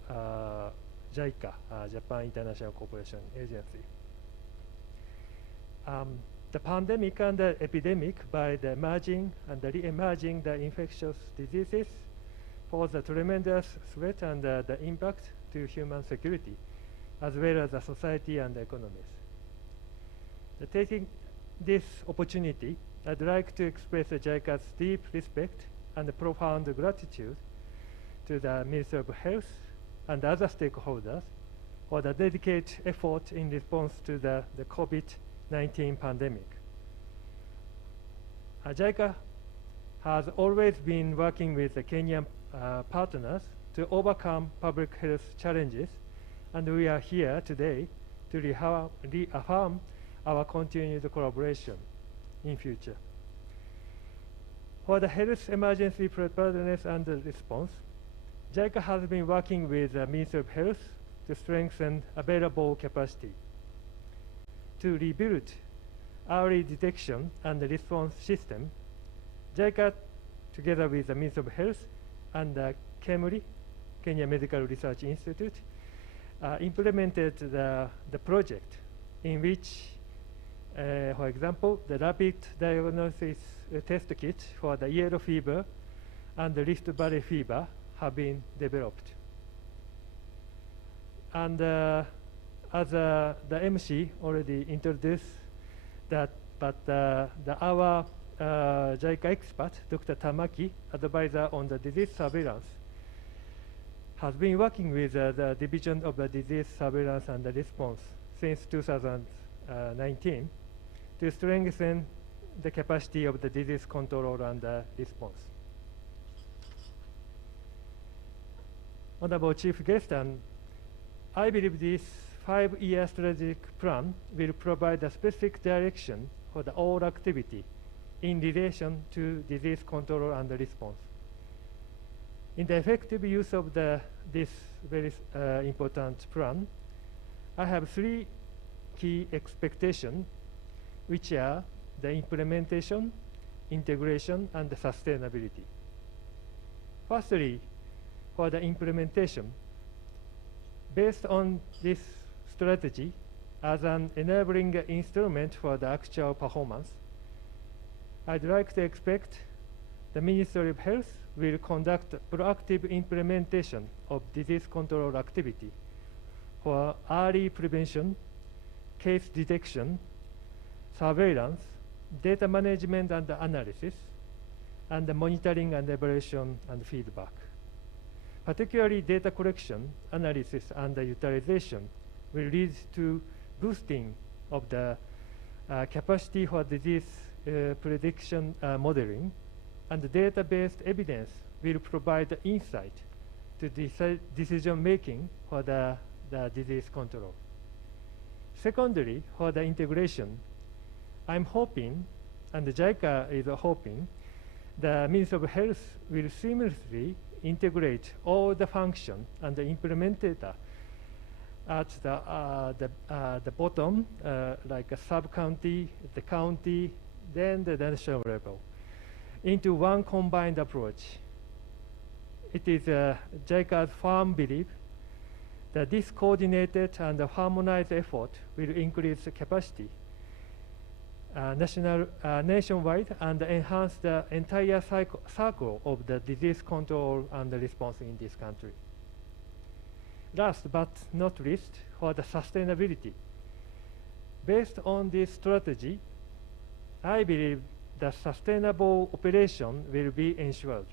JICA, Japan International Cooperation Agency. The pandemic and the epidemic by the emerging and the re-emerging the infectious diseases pose a tremendous threat and the impact to human security, as well as the society and the economies. Taking this opportunity, I'd like to express JICA's deep respect and profound gratitude to the Ministry of Health and other stakeholders for the dedicated effort in response to the COVID-19 pandemic. JICA has always been working with the Kenyan partners to overcome public health challenges, and we are here today to reaffirm our continued collaboration in future. For the health emergency preparedness and response, JICA has been working with the Ministry of Health to strengthen available capacity, to rebuild early detection and response system. JICA, together with the Ministry of Health and the KEMRI, Kenya Medical Research Institute, implemented the project in which, for example, the rapid diagnosis test kit for the yellow fever and the Rift Valley fever have been developed. And as the MC already introduced that, but our JICA expert, Dr. Tamaki, advisor on the disease surveillance, has been working with the Division of the Disease Surveillance and the Response since 2019 to strengthen the capacity of the disease control and response. Honorable Chief Guest, and I believe this 5-year strategic plan will provide a specific direction for the all activity in relation to disease control and response. In the effective use of this very important plan, I have 3 key expectations, which are the implementation, integration, and the sustainability. Firstly, for the implementation, based on this strategy as an enabling instrument for the actual performance, I'd like to expect the Ministry of Health will conduct proactive implementation of disease control activity for early prevention, case detection, surveillance, data management and analysis, and the monitoring and evaluation and feedback. Particularly data collection, analysis, and the utilization will lead to boosting of the capacity for disease prediction modeling and data-based evidence will provide the insight to decision-making for the disease control. Secondly, for the integration, I'm hoping, and JICA is hoping, the Ministry of Health will seamlessly integrate all the function and implement data at the bottom, like a sub-county, the county, then the national level, into one combined approach. It is JICA's firm belief that this coordinated and harmonized effort will increase the capacity nationwide and enhance the entire circle of the disease control and response in this country. Last but not least, for the sustainability. Based on this strategy, I believe the sustainable operation will be ensured.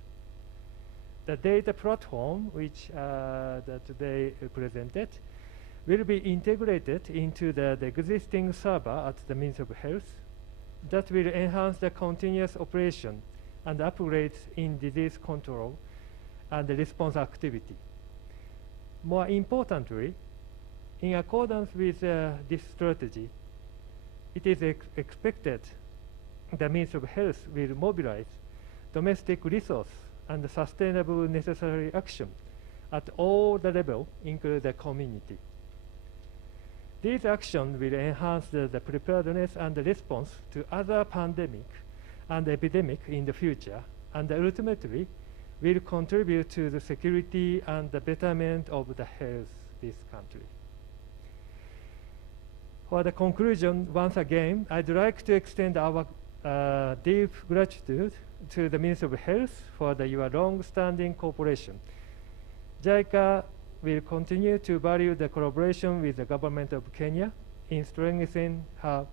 The data platform, which that they presented, will be integrated into the existing server at the Ministry of Health that will enhance the continuous operation and upgrades in disease control and the response activity. More importantly, in accordance with this strategy, it is expected the Ministry of Health will mobilize domestic resource and sustainable necessary action at all the levels, including the community. These actions will enhance the preparedness and the response to other pandemic and epidemic in the future, and ultimately will contribute to the security and the betterment of the health this country. For the conclusion, once again, I'd like to extend our deep gratitude to the Ministry of Health for your long-standing cooperation. JICA will continue to value the collaboration with the government of Kenya in strengthening her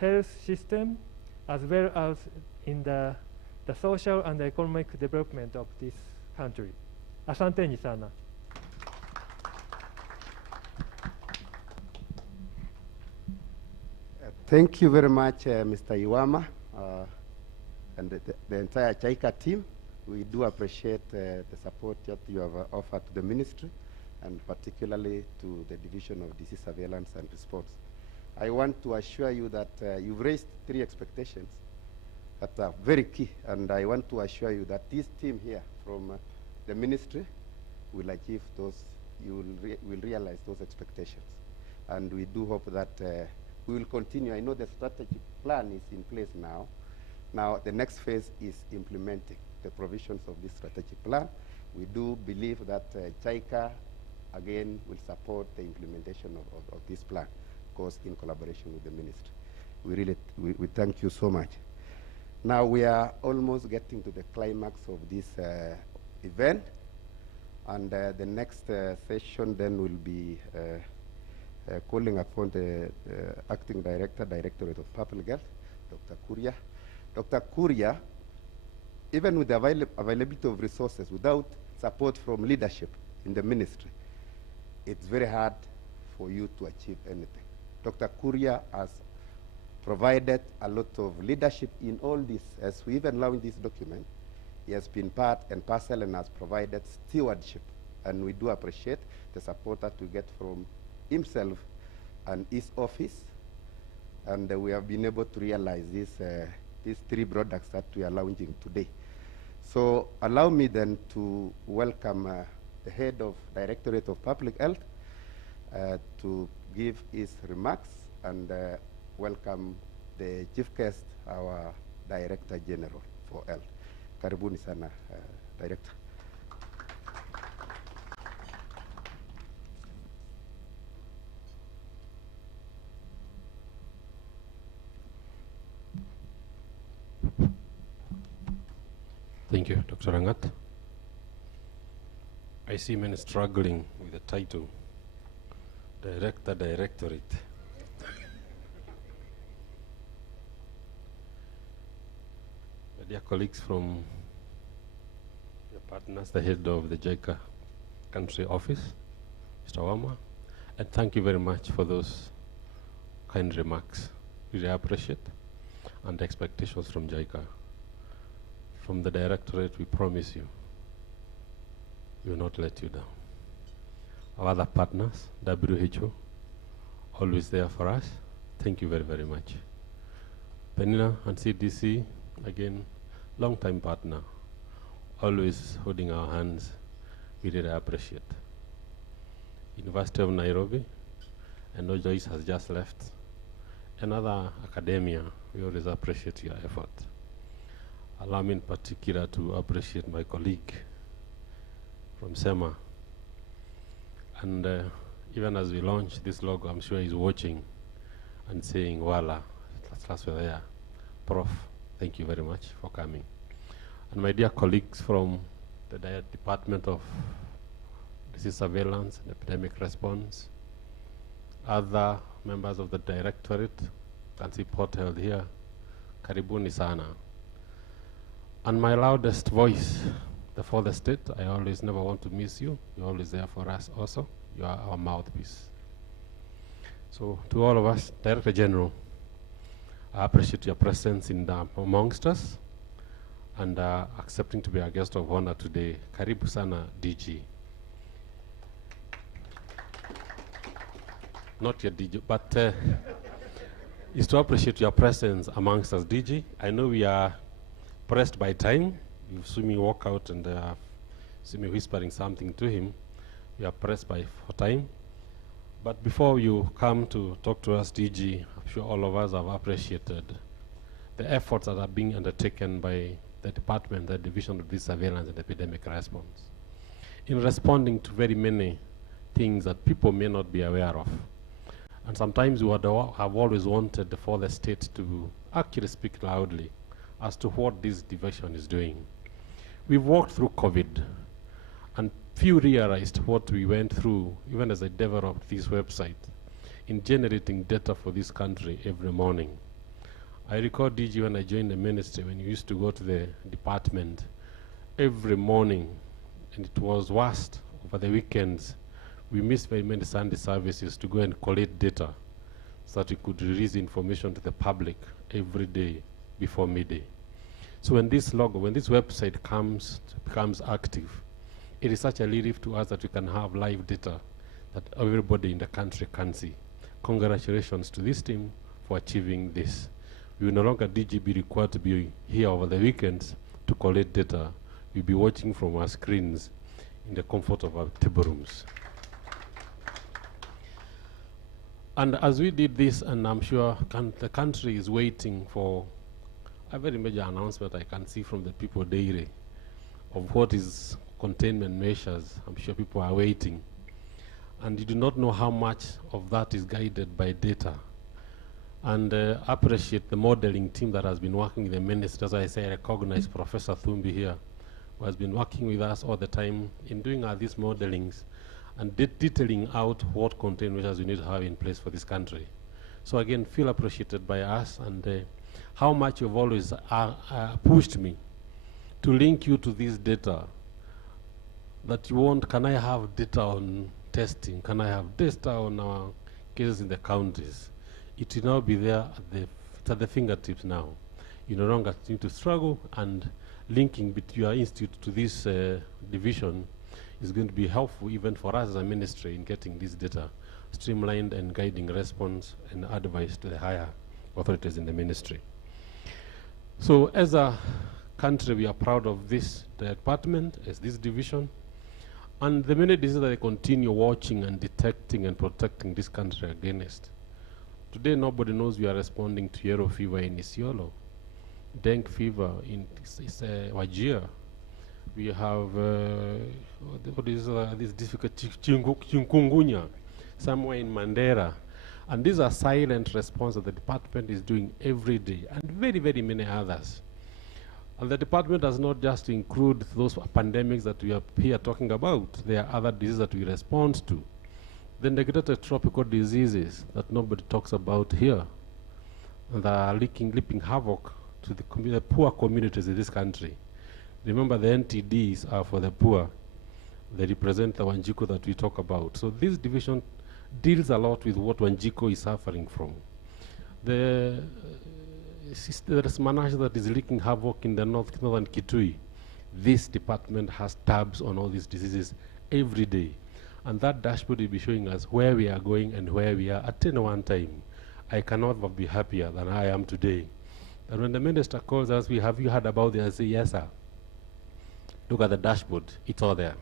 health system as well as in the social and economic development of this country. Asanteni sana. Thank you very much, Mr. Iwama, and the entire JICA team. We do appreciate the support that you have offered to the ministry, and particularly to the Division of Disease Surveillance and Response. I want to assure you that you've raised 3 expectations that are very key, and I want to assure you that this team here from the ministry will achieve those, you will realize those expectations. And we do hope that we will continue. I know the strategic plan is in place now. Now the next phase is implementing the provisions of this strategic plan. We do believe that JICA again will support the implementation of this plan, of course in collaboration with the ministry. We thank you so much. Now we are almost getting to the climax of this event, and the next session then will be calling upon the Acting Director, Directorate of Public Health, Dr. Kuria. Dr. Kuria, even with the availability of resources, without support from leadership in the ministry, it's very hard for you to achieve anything. Dr. Kuria has provided a lot of leadership in all this. As we even launch this document, he has been part and parcel and has provided stewardship. And we do appreciate the support that we get from himself and his office. And we have been able to realize these 3 products that we are launching today. So allow me then to welcome the head of Directorate of Public Health to give his remarks, and welcome the chief guest, our Director General for Health. Karibuni sana, Director. Thank you, Dr. Rangat. I see many struggling with the title, Director, Directorate. Dear colleagues from your partners, the head of the JICA country office, Mr. Wama, and thank you very much for those kind remarks. Really appreciate, and expectations from JICA from the Directorate, we promise you, we will not let you down. Our other partners, WHO, always there for us. Thank you very, very much. Penina and CDC, again, long-time partner, always holding our hands. We really appreciate. University of Nairobi, I know Joyce has just left. Another academia, we always appreciate your effort. Allow me in particular to appreciate my colleague from SEMA. And even as we launch this logo, I'm sure he's watching and saying, voila, that's there. Prof, thank you very much for coming. And my dear colleagues from the Department of Disease Surveillance and Epidemic Response, other members of the Directorate, can see Port Health here, karibuni sana. And my loudest voice, the fourth estate, I always never want to miss you. You're always there for us also. You are our mouthpiece. So to all of us, Director General, I appreciate your presence in amongst us and accepting to be our guest of honor today. Karibu sana, DG. Not your DG, but is to appreciate your presence amongst us, DG. I know we are pressed by time. You've seen me walk out and see me whispering something to him. We are pressed for time. But before you come to talk to us, DG, I'm sure all of us have appreciated the efforts that are being undertaken by the department, the Division of Disease Surveillance and Epidemic Response, in responding to very many things that people may not be aware of. And sometimes we have always wanted for the state to actually speak loudly as to what this division is doing. We've walked through COVID, and few realized what we went through, even as I developed this website, in generating data for this country every morning. I recall, DG, when I joined the ministry, when you used to go to the department every morning, and it was worst over the weekends. We missed very many Sunday services to go and collect data so that we could release information to the public every day before midday. So when this logo, when this website becomes active, it is such a relief to us that we can have live data that everybody in the country can see. Congratulations to this team for achieving this. We will no longer, DG, be required to be here over the weekends to collect data. We'll be watching from our screens in the comfort of our table rooms. And as we did this, and I'm sure the country is waiting for a very major announcement I can see from the people daily of what is containment measures. I'm sure people are waiting. And you do not know how much of that is guided by data. And appreciate the modeling team that has been working with the ministry. As I say, I recognize Professor Thumbi here, who has been working with us all the time in doing these modelings and detailing out what containment measures we need to have in place for this country. So again, feel appreciated by us, and how much you've always pushed me to link you to this data that you want. Can I have data on testing? Can I have data on our cases in the counties? It will now be there at the fingertips now. You no longer need to struggle, and linking between your institute to this division is going to be helpful even for us as a ministry in getting this data streamlined and guiding response and advice to the higher authorities in the ministry. So as a country, we are proud of this department, as this division, and the many diseases that they continue watching and detecting and protecting this country against. Today, nobody knows we are responding to yellow fever in Isiolo, dengue fever in Wajir. We have what is this difficult chikungunya somewhere in Mandera. And these are silent responses that the department is doing every day, and very, very many others. And the department does not just include those pandemics that we are here talking about. There are other diseases that we respond to. The neglected tropical diseases that nobody talks about here, and that are leaping havoc to the poor communities in this country. Remember, the NTDs are for the poor. They represent the Wanjiko that we talk about. So this division deals a lot with what Wanjiko is suffering from. The there is manage that is wreaking havoc in the northern Kitui. This department has tabs on all these diseases every day. And that dashboard will be showing us where we are going and where we are at any one time. I cannot be happier than I am today. And when the minister calls us, have you heard about this? I say, yes, sir. Look at the dashboard, it's all there.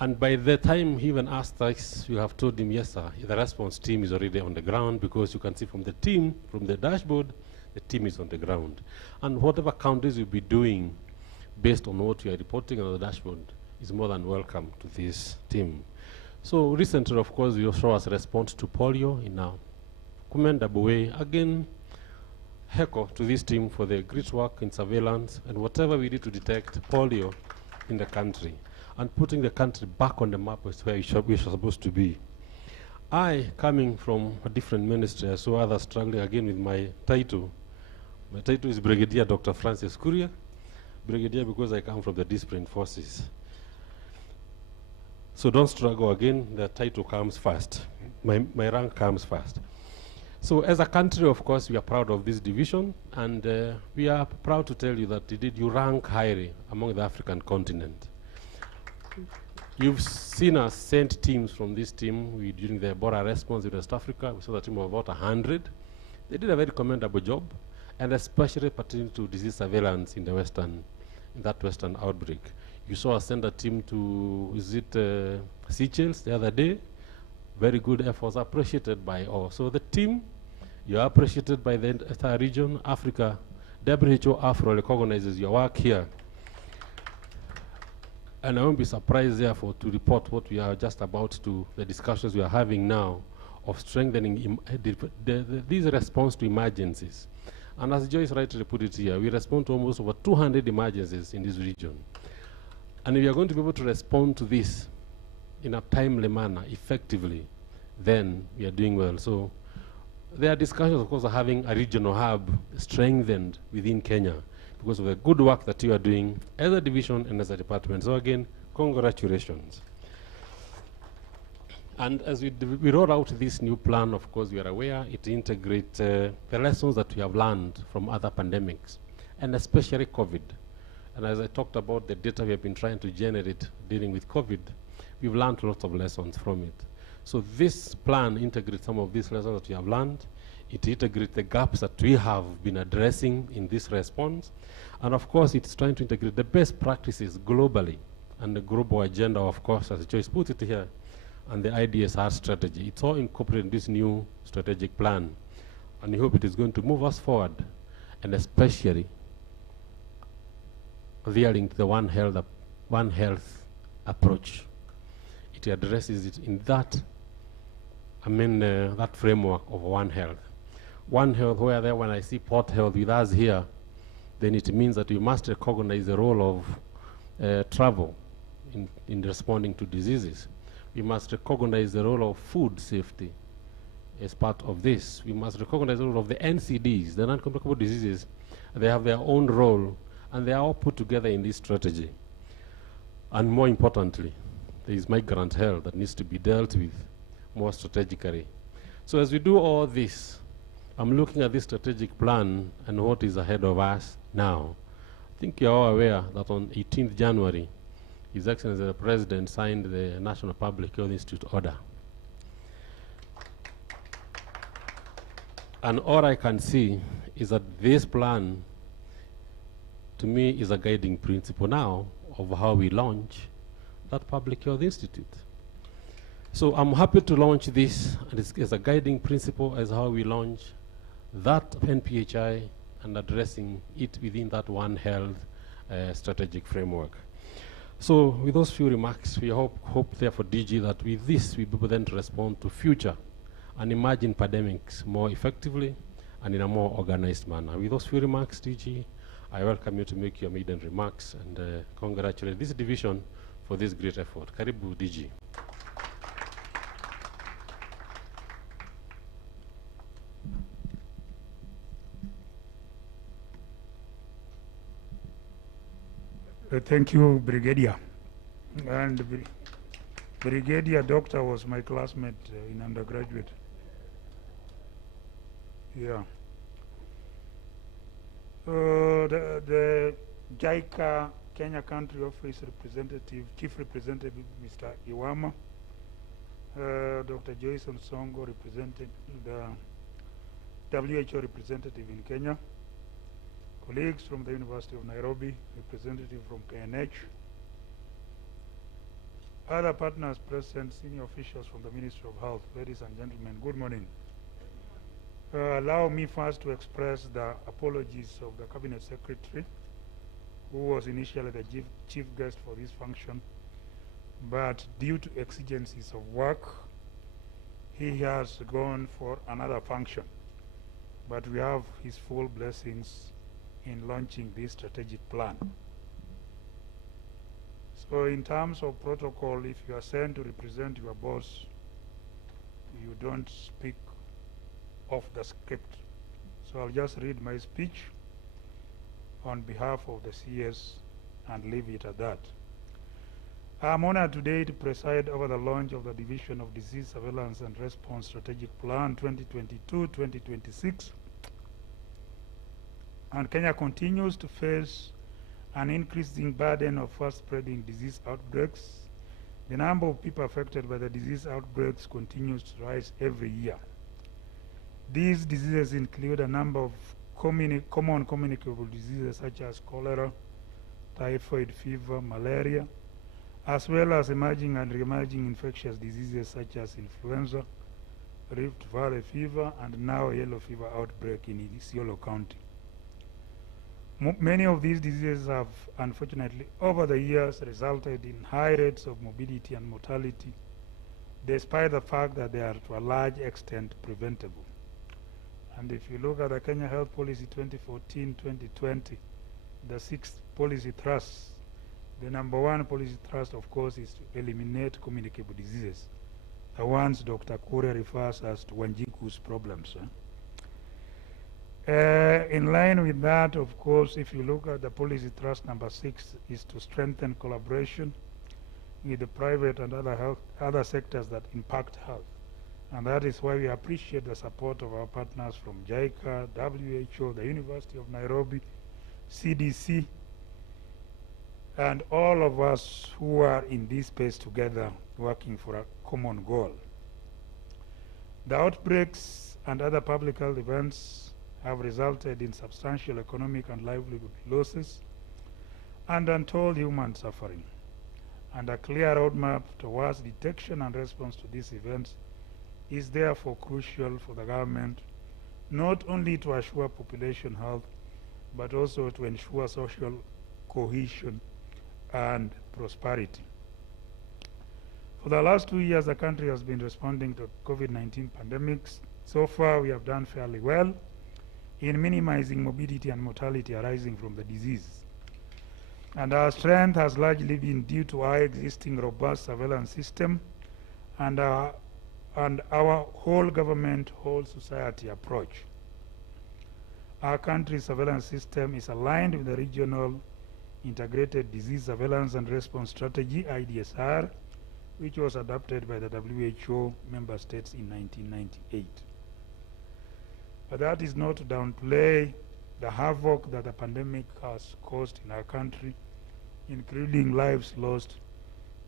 And by the time he even asked us, you have told him, yes, sir, the response team is already on the ground, because you can see from the team, from the dashboard, the team is on the ground. And whatever counties you'll be doing based on what you are reporting on the dashboard is more than welcome to this team. So recently, of course, we also as a response to polio in a commendable way. Again, heckle to this team for the great work in surveillance and whatever we did to detect polio in the country and putting the country back on the map as where we're supposed to be. I, coming from a different ministry, I saw others struggling again with my title. My title is Brigadier Dr. Francis Kuria. Brigadier because I come from the disciplined forces. So don't struggle again, the title comes first. My rank comes first. So as a country, of course, we are proud of this division, and we are proud to tell you that indeed you rank highly among the African continent. You've seen us send teams from this team. During the Ebola response in West Africa, we saw a team of about 100. They did a very commendable job, and especially pertaining to disease surveillance in that Western outbreak. You saw us send a team to visit Seychelles the other day. Very good efforts, appreciated by all. So the team, you are appreciated by the entire region. Africa, WHO Afro recognizes your work here. And I won't be surprised, therefore, to report what we are just about to, the discussions we are having now of strengthening these response to emergencies. And as Joyce rightly put it here, we respond to almost over 200 emergencies in this region. And if we are going to be able to respond to this in a timely manner, effectively, then we are doing well. So there are discussions, of course, of having a regional hub strengthened within Kenya because of the good work that you are doing as a division and as a department. So again, congratulations. And as we roll out this new plan, of course, we are aware it integrates the lessons that we have learned from other pandemics, and especially COVID. And as I talked about the data we have been trying to generate dealing with COVID, we've learned lots of lessons from it. So this plan integrates some of these lessons that we have learned. It integrates the gaps that we have been addressing in this response. And of course, it's trying to integrate the best practices globally and the global agenda, of course, as Joyce put it here, and the IDSR strategy. It's all incorporated in this new strategic plan. And we hope it is going to move us forward, and especially adhering to the One Health approach. It addresses it in that, that framework of One Health. One Health, where there, when I see Port Health with us here, then it means that we must recognize the role of travel in responding to diseases. We must recognize the role of food safety as part of this. We must recognize the role of the NCDs, the non-communicable diseases. They have their own role, and they are all put together in this strategy. And more importantly, there is migrant health that needs to be dealt with more strategically. So as we do all this, I'm looking at this strategic plan and what is ahead of us now. I think you're all aware that on 18th January, His Excellency the President signed the National Public Health Institute order. And all I can see is that this plan, to me, is a guiding principle now of how we launch that Public Health Institute. So I'm happy to launch this as a guiding principle as how we launch that NPHI and addressing it within that One Health strategic framework. So with those few remarks, we hope therefore, DG, that with this we'll be able then to respond to future and emerging pandemics more effectively and in a more organized manner. With those few remarks, DG, I welcome you to make your maiden remarks and congratulate this division for this great effort. Karibu, DG. Thank you, Brigadier. And Brigadier Doctor was my classmate in undergraduate. Yeah. The JICA Kenya Country Office representative, Chief Representative Mr. Iwama, Dr. Jason Songo represented the WHO representative in Kenya, colleagues from the University of Nairobi, representative from KNH, other partners present, senior officials from the Ministry of Health, ladies and gentlemen, good morning. Allow me first to express the apologies of the Cabinet Secretary, who was initially the chief guest for this function, but due to exigencies of work, he has gone for another function. But we have his full blessings in launching this strategic plan. So in terms of protocol, if you are sent to represent your boss, you don't speak off the script. So I'll just read my speech on behalf of the CS and leave it at that. I'm honored today to preside over the launch of the Division of Disease Surveillance and Response Strategic Plan 2022-2026. And Kenya continues to face an increasing burden of fast-spreading disease outbreaks. The number of people affected by the disease outbreaks continues to rise every year. These diseases include a number of common communicable diseases such as cholera, typhoid fever, malaria, as well as emerging and re-emerging infectious diseases such as influenza, Rift Valley fever, and now yellow fever outbreak in Isiolo County. Many of these diseases have, unfortunately, over the years resulted in high rates of morbidity and mortality, despite the fact that they are to a large extent preventable. And if you look at the Kenya Health Policy 2014-2020, the 6 policy thrusts, the number 1 policy thrust, of course, is to eliminate communicable diseases, the ones Dr. Kure refers as to Wanjiku's problems. In line with that, of course, if you look at the policy thrust number 6, is to strengthen collaboration with the private and other sectors that impact health. And that is why we appreciate the support of our partners from JICA, WHO, the University of Nairobi, CDC, and all of us who are in this space together working for a common goal. The outbreaks and other public health events have resulted in substantial economic and livelihood losses and untold human suffering. And a clear roadmap towards detection and response to these events is therefore crucial for the government, not only to assure population health, but also to ensure social cohesion and prosperity. For the last 2 years, the country has been responding to COVID-19 pandemics. So far, we have done fairly well in minimizing morbidity and mortality arising from the disease. And our strength has largely been due to our existing robust surveillance system and our whole government, whole society approach. Our country's surveillance system is aligned with the Regional Integrated Disease Surveillance and Response Strategy, IDSR, which was adopted by the WHO member states in 1998. But that is not to downplay the havoc that the pandemic has caused in our country, including lives lost,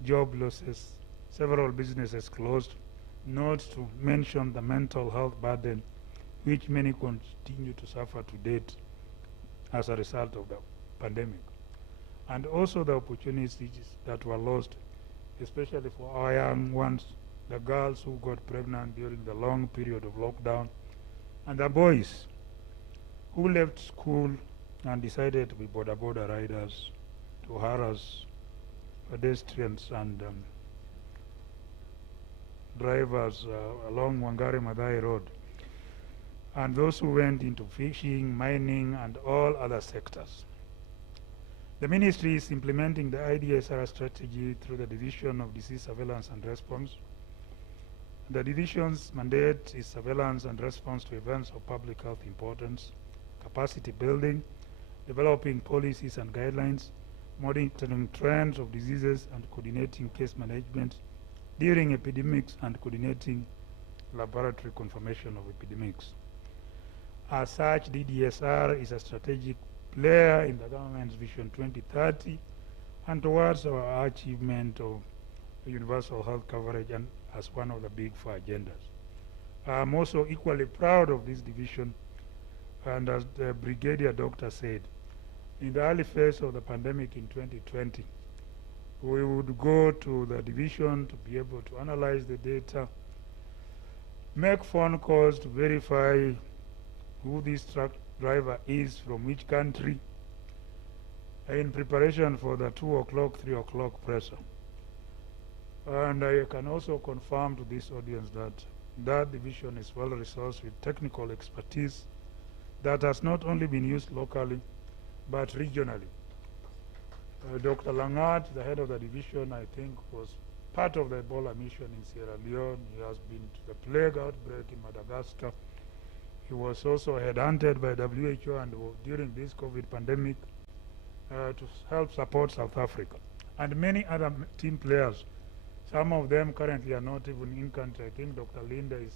job losses, several businesses closed, not to mention the mental health burden which many continue to suffer to date as a result of the pandemic. And also the opportunities that were lost, especially for our young ones, the girls who got pregnant during the long period of lockdown, and the boys who left school and decided to be border riders to harass pedestrians and drivers along Wangari Maathai Road, and those who went into fishing, mining, and all other sectors. The ministry is implementing the IDSR strategy through the Division of Disease Surveillance and Response. The division's mandate is surveillance and response to events of public health importance, capacity building, developing policies and guidelines, monitoring trends of diseases, and coordinating case management during epidemics and coordinating laboratory confirmation of epidemics. As such, DDSR is a strategic player in the government's Vision 2030 and towards our achievement of universal health coverage and as one of the big four agendas. I'm also equally proud of this division, and as the Brigadier Doctor said, in the early phase of the pandemic in 2020, we would go to the division to be able to analyze the data, make phone calls to verify who this truck driver is, from which country, in preparation for the 2 o'clock, 3 o'clock presser. And I can also confirm to this audience that that division is well resourced with technical expertise that has not only been used locally, but regionally. Dr. Langat, the head of the division, I think was part of the Ebola mission in Sierra Leone. He has been to the plague outbreak in Madagascar. He was also headhunted by WHO and during this COVID pandemic to help support South Africa. And many other team players. Some of them currently are not even in country. I think Dr. Linda is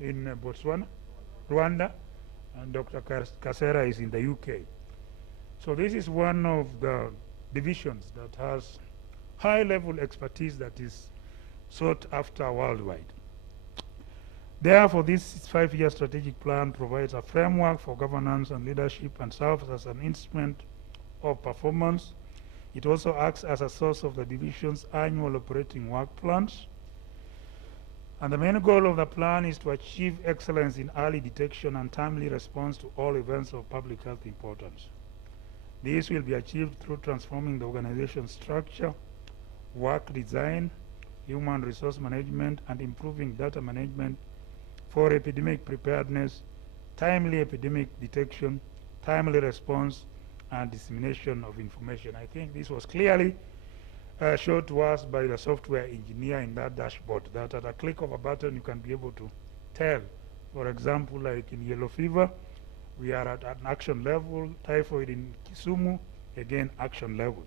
in Botswana, Rwanda, and Dr. Kasera is in the UK. So this is one of the divisions that has high-level expertise that is sought after worldwide. Therefore, this 5-year strategic plan provides a framework for governance and leadership and serves as an instrument of performance. It also acts as a source of the division's annual operating work plans. And the main goal of the plan is to achieve excellence in early detection and timely response to all events of public health importance. This will be achieved through transforming the organization's structure, work design, human resource management, and improving data management for epidemic preparedness, timely epidemic detection, timely response, and dissemination of information. I think this was clearly shown to us by the software engineer in that dashboard, that at a click of a button you can be able to tell. For example, like in yellow fever, we are at an action level. Typhoid in Kisumu, again, action level.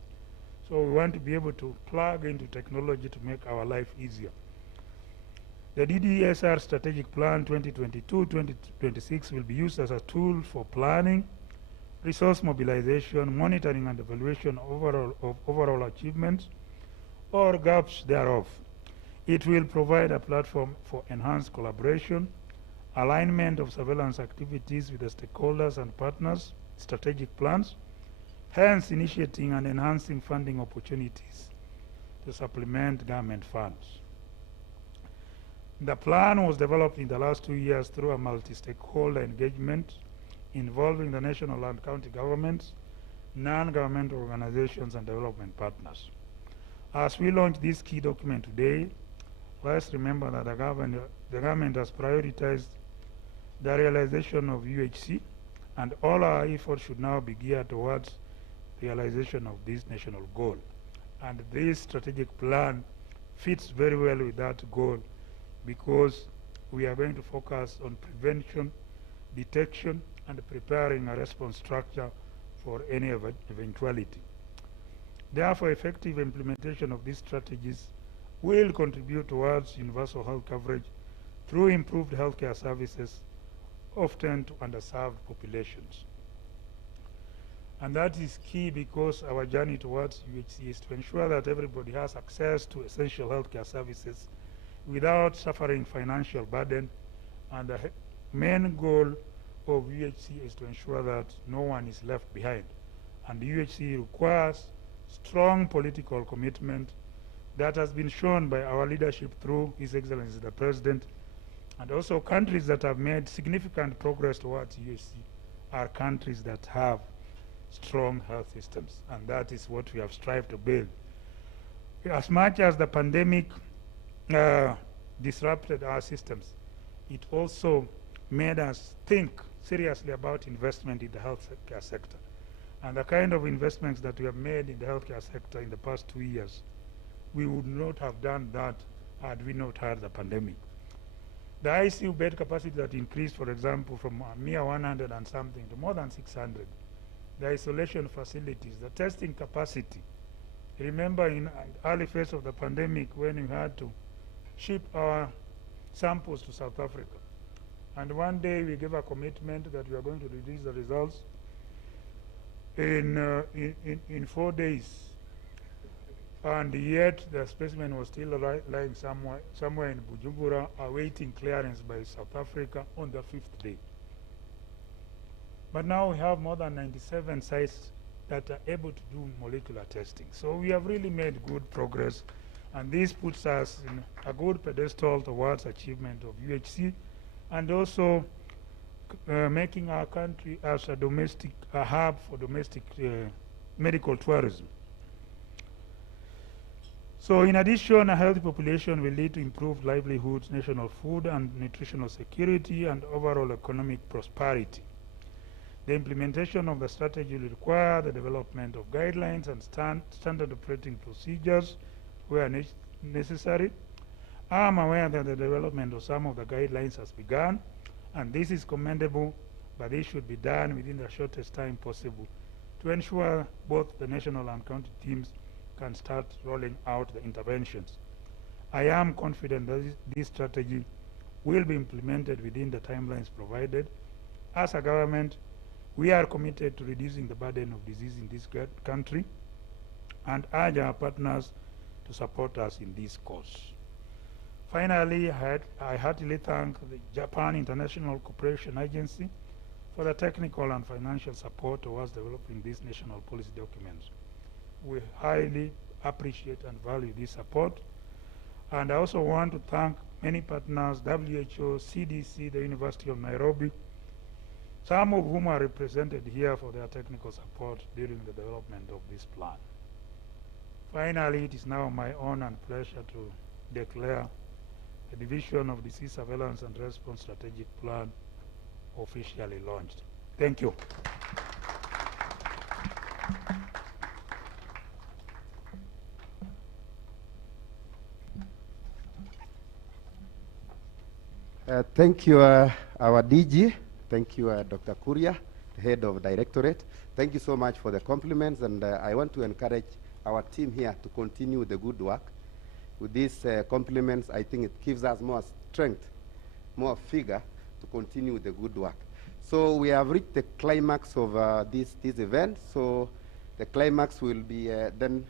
So we want to be able to plug into technology to make our life easier. The DDSR Strategic Plan 2022-2026 will be used as a tool for planning, resource mobilization, monitoring and evaluation of overall achievements or gaps thereof. It will provide a platform for enhanced collaboration, alignment of surveillance activities with the stakeholders and partners, strategic plans, hence initiating and enhancing funding opportunities to supplement government funds. The plan was developed in the last 2 years through a multi-stakeholder engagement involving the national and county governments, non-governmental organizations, and development partners. As we launch this key document today, let's remember that the government has prioritized the realization of UHC, and all our efforts should now be geared towards realization of this national goal. And this strategic plan fits very well with that goal, because we are going to focus on prevention, detection, and preparing a response structure for any eventuality. Therefore, effective implementation of these strategies will contribute towards universal health coverage through improved healthcare services, often to underserved populations. And that is key, because our journey towards UHC is to ensure that everybody has access to essential healthcare services without suffering financial burden. And the main goal of UHC is to ensure that no one is left behind. And UHC requires strong political commitment that has been shown by our leadership through His Excellency the President. And also, countries that have made significant progress towards UHC are countries that have strong health systems, and that is what we have strived to build. As much as the pandemic disrupted our systems, it also made us think seriously about investment in the healthcare sector. And the kind of investments that we have made in the healthcare sector in the past 2 years, we would not have done that had we not had the pandemic. The ICU bed capacity that increased, for example, from a mere 100 and something to more than 600. The isolation facilities, the testing capacity. Remember in the early phase of the pandemic when we had to ship our samples to South Africa. And one day we gave a commitment that we are going to release the results in 4 days. And yet the specimen was still lying somewhere in Bujumbura, awaiting clearance by South Africa on the 5th day. But now we have more than 97 sites that are able to do molecular testing. So we have really made good progress, and this puts us in a good pedestal towards achievement of UHC, and also making our country as a hub for domestic medical tourism. So in addition, a healthy population will lead to improved livelihoods, national food and nutritional security, and overall economic prosperity. The implementation of the strategy will require the development of guidelines and standard operating procedures where necessary. I am aware that the development of some of the guidelines has begun, and this is commendable, but this should be done within the shortest time possible to ensure both the national and county teams can start rolling out the interventions. I am confident that this strategy will be implemented within the timelines provided. As a government, we are committed to reducing the burden of disease in this country and urge our partners to support us in this cause. Finally, I heartily thank the Japan International Cooperation Agency for the technical and financial support towards developing these national policy documents. We highly appreciate and value this support. And I also want to thank many partners, WHO, CDC, the University of Nairobi, some of whom are represented here for their technical support during the development of this plan. Finally, it is now my honor and pleasure to declare the Division of Disease Surveillance and Response Strategic Plan officially launched. Thank you. Thank you, our DG. Thank you, Dr. Kuria, the head of directorate. Thank you so much for the compliments, and I want to encourage our team here to continue the good work. With these compliments, I think it gives us more strength, more vigor to continue the good work. So we have reached the climax of this event. So the climax will be then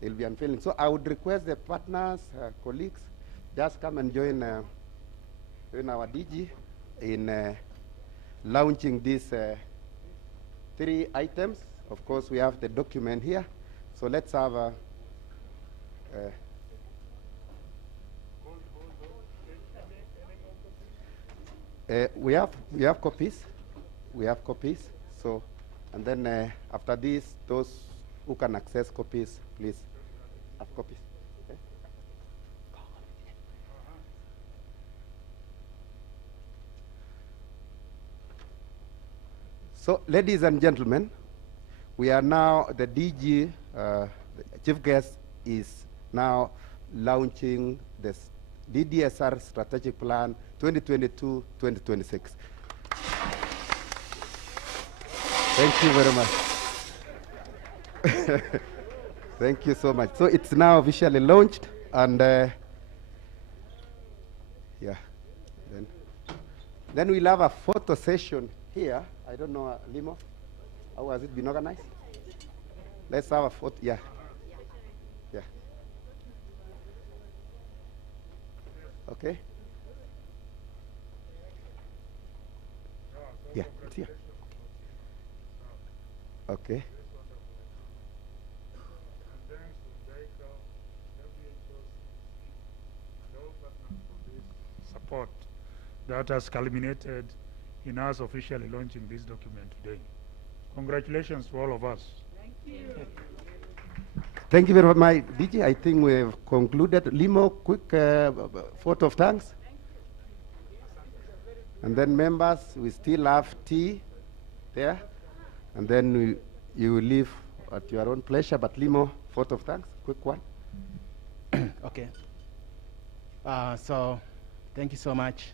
they'll be unveiling. So I would request the partners, colleagues, just come and join our DG in launching these 3 items. Of course, we have the document here. So let's have a we have copies. We have copies. So, and then after this, those who can access copies, please have copies. Okay? So, ladies and gentlemen, we are now, the DG, the chief guest is now launching this DDSR Strategic Plan 2022-2026. Thank you very much. Thank you so much. So it's now officially launched, and yeah, then we'll have a photo session here. I don't know, Limo, how has it been organized? Let's have a photo. Yeah. Yeah. Okay. Yeah, it's here. Okay. Support that has culminated in us officially launching this document today. Congratulations to all of us. Thank you. Thank you very much, DG. I think we have concluded. Limo, quick vote of thanks. And then members, we still have tea there. And then you will leave at your own pleasure. But Limo, vote of thanks, quick one. Okay. So, thank you so much,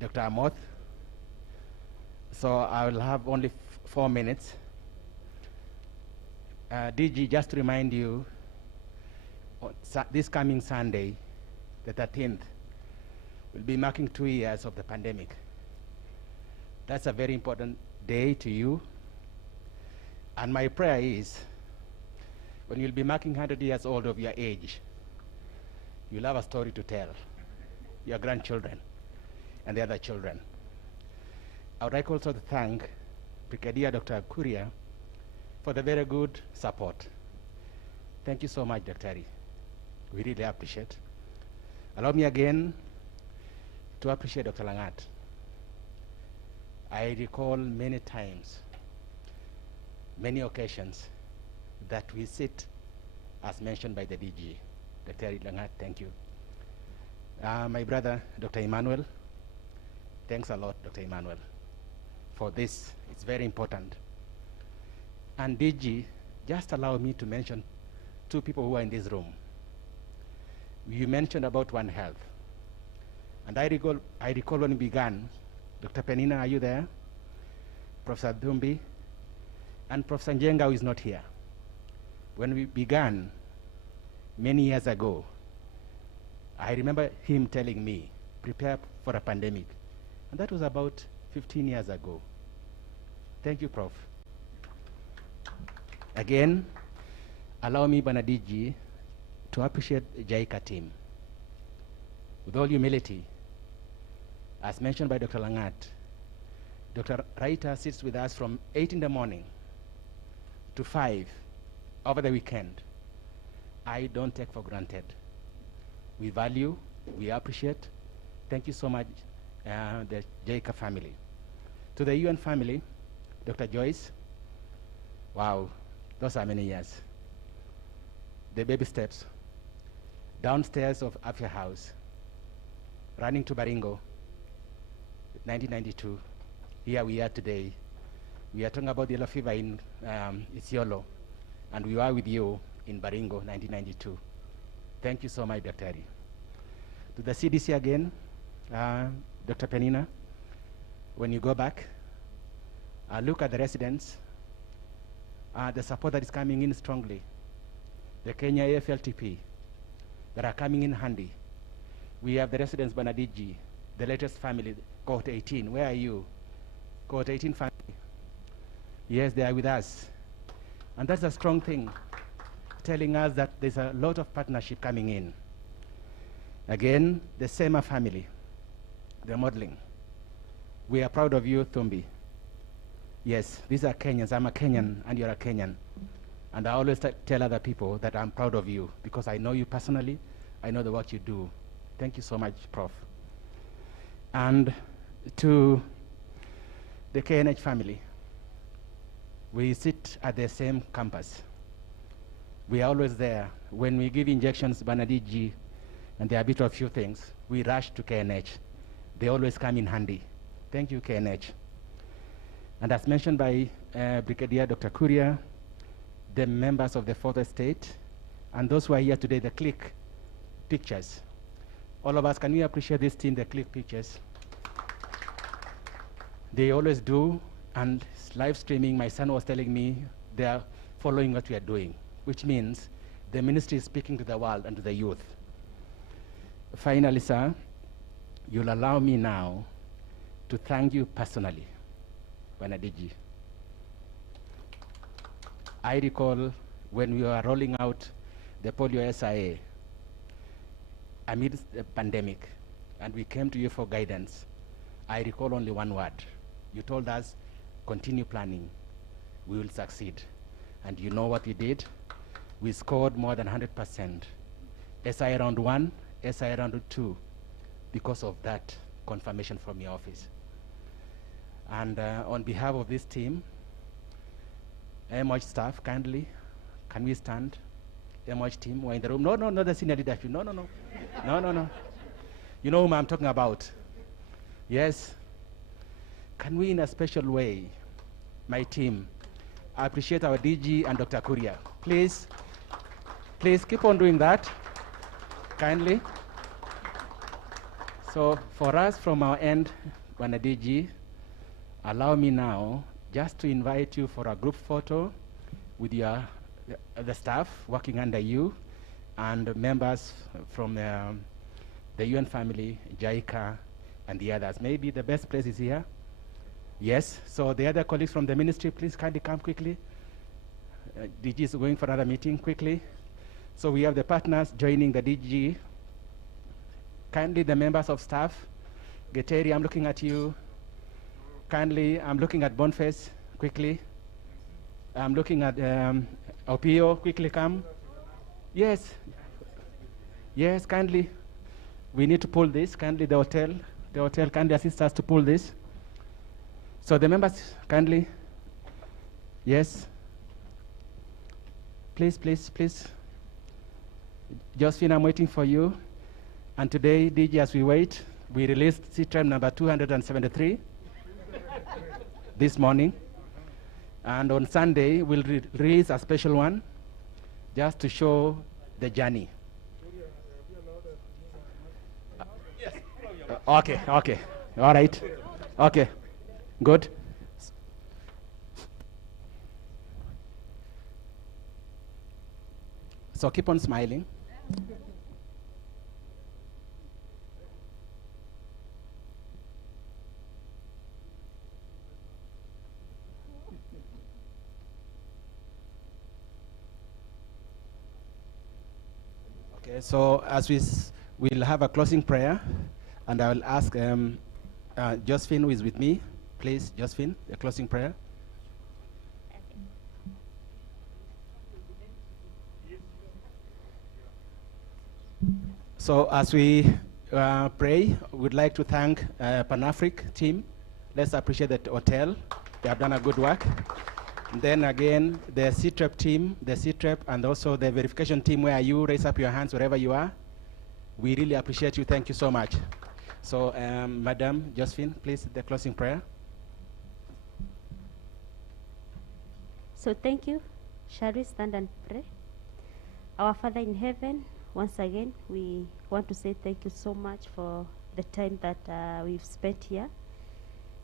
Dr. Amoth. So I will have only 4 minutes. DG, just to remind you, this coming Sunday, the 13th, we'll be marking 2 years of the pandemic. That's a very important day to you. And my prayer is, when you'll be marking 100 years old of your age, you'll have a story to tell your grandchildren and the other children. I would like also to thank Brigadier Dr. Kuria for the very good support. Thank you so much, Dr. Ari. We really appreciate. Allow me again to appreciate Dr. Langat. I recall many times, many occasions, that we sit as mentioned by the DG. Dr. Ari Langat, thank you. My brother, Dr. Emmanuel, thanks a lot, Dr. Emmanuel, for this. It's very important. And DG, just allow me to mention 2 people who are in this room. You mentioned about One Health. And I recall when we began, Dr. Penina, are you there? Professor Dhumbi, and Professor Njenga, who is not here. When we began many years ago, I remember him telling me, prepare for a pandemic. And that was about 15 years ago. Thank you, Prof. Again, allow me, Banadiji, to appreciate the JICA team. With all humility, as mentioned by Dr. Langat, Dr. Raita sits with us from 8 in the morning to 5 over the weekend. I don't take for granted. We value, we appreciate. Thank you so much, the JICA family. To the UN family, Dr. Joyce, wow, those are many years. The baby steps, downstairs of Afya House, running to Baringo, 1992. Here we are today. We are talking about the yellow fever in Isiolo, and we are with you in Baringo, 1992. Thank you so much, Dr. Ari. To the CDC again, Dr. Penina, when you go back, look at the residents, the support that is coming in strongly. The Kenya AFLTP that are coming in handy. We have the residents, Banadiji, the latest family, cohort 18. Where are you? Cohort 18 family. Yes, they are with us. And that's a strong thing, telling us that there's a lot of partnership coming in. Again, the Sema family, the modeling. We are proud of you, Thumbi. Yes, these are Kenyans. I'm a Kenyan, and you're a Kenyan. And I always tell other people that I'm proud of you, because I know you personally. I know the work you do. Thank you so much, Prof. And to the KNH family, we sit at the same campus. We are always there. When we give injections, Banadiji, and there are a bit of few things, we rush to KNH. They always come in handy. Thank you, KNH. And as mentioned by Brigadier Dr. Kuria, the members of the Fourth Estate, and those who are here today, the click pictures. All of us, can we appreciate this team, the click pictures? They always do, and live streaming, my son was telling me, they are following what we are doing, which means the ministry is speaking to the world and to the youth. Finally, sir, you'll allow me now to thank you personally, Banadiji. I recall when we were rolling out the polio SIA amidst the pandemic, and we came to you for guidance. I recall only one word. You told us, continue planning, we will succeed. And you know what we did? We scored more than 100%. SIA round 1, SIA round 2, because of that confirmation from your office. And on behalf of this team, MH staff, kindly, can we stand? MH team, we're in the room. No, no, not the senior leadership. No, no, no. No, no, no. You know whom I'm talking about. Yes. Can we, in a special way, my team, appreciate our DG and Dr. Kuria? Please, please keep on doing that, kindly. So for us, from our end, Bwana DG, allow me now just to invite you for a group photo with your, the staff working under you and members from the UN family, JICA, and the others. Maybe the best place is here. Yes, so the other colleagues from the ministry, please kindly come quickly. DG is going for another meeting quickly. So we have the partners joining the DG. Kindly the members of staff. Geteri, I'm looking at you. Kindly, I'm looking at Boniface, quickly. I'm looking at Opio, quickly come. Yes. Yes, kindly. We need to pull this. Kindly, the hotel kindly assist us to pull this. So the members, kindly. Yes. Please, please, please. Josephine, I'm waiting for you. And today, DG, as we wait, we released CTRM number 273 this morning. And on Sunday, we'll release a special one just to show the journey. Okay, okay. All right. Okay, good. So keep on smiling. Okay, so as we'll have a closing prayer, and I will ask Josephine, who is with me, please, Josephine, the closing prayer. So as we pray, we'd like to thank Pan-Afric team. Let's appreciate the hotel. They have done a good work. And then again, the CTREP team, and also the verification team, where you raise up your hands wherever you are. We really appreciate you. Thank you so much. So, Madam Josephine, please, the closing prayer. So thank you. Shall we stand and pray? Our Father in heaven, once again, we want to say thank you so much for the time that we've spent here.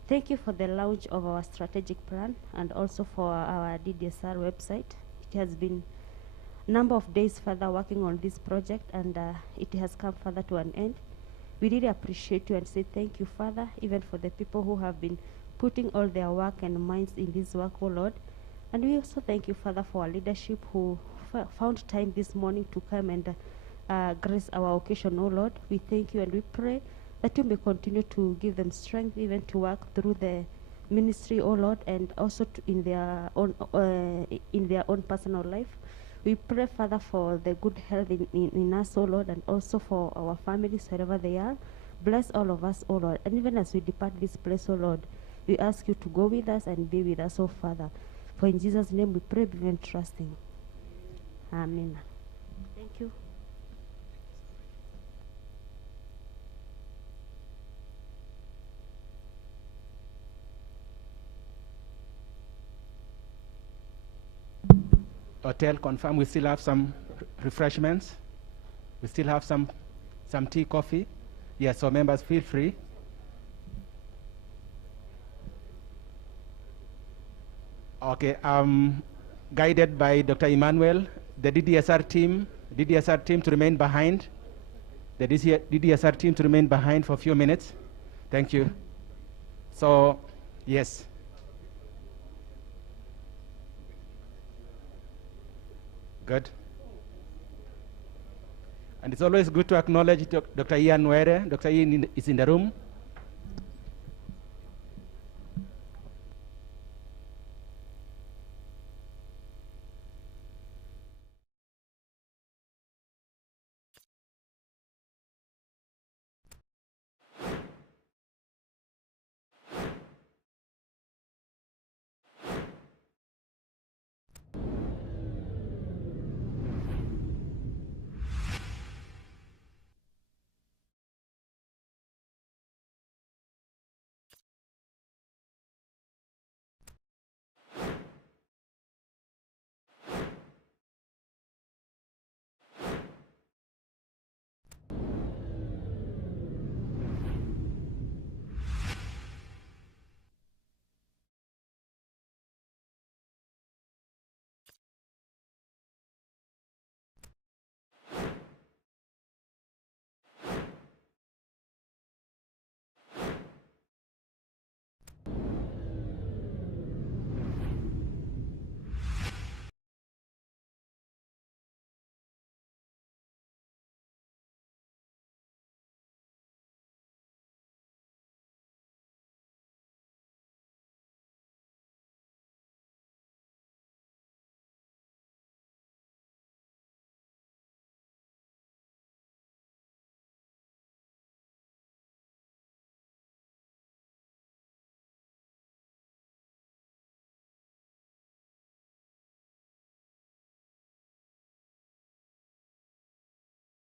Thank you for the launch of our strategic plan and also for our DDSR website. It has been a number of days further working on this project, and it has come further to an end. We really appreciate you and say thank you, Father, even for the people who have been putting all their work and minds in this work, oh Lord. And we also thank you, Father, for our leadership who found time this morning to come and grace our occasion, oh Lord. We thank you and we pray that you may continue to give them strength even to work through the ministry, oh Lord, and also in their own personal life. We pray, Father, for the good health in us, oh Lord, and also for our families, wherever they are. Bless all of us, oh Lord. And even as we depart this place, oh Lord, we ask you to go with us and be with us, oh Father. For in Jesus' name we pray, believe trusting. Amen. Thank you. Hotel confirm we still have some refreshments. We still have some tea, coffee. Yes, so members feel free. Okay, guided by Dr. Emmanuel, the DDSR team to remain behind. The DDSR team to remain behind for a few minutes. Thank you. So, yes. Good. And it's always good to acknowledge Dr. Ian Were. Dr. Ian is in the room.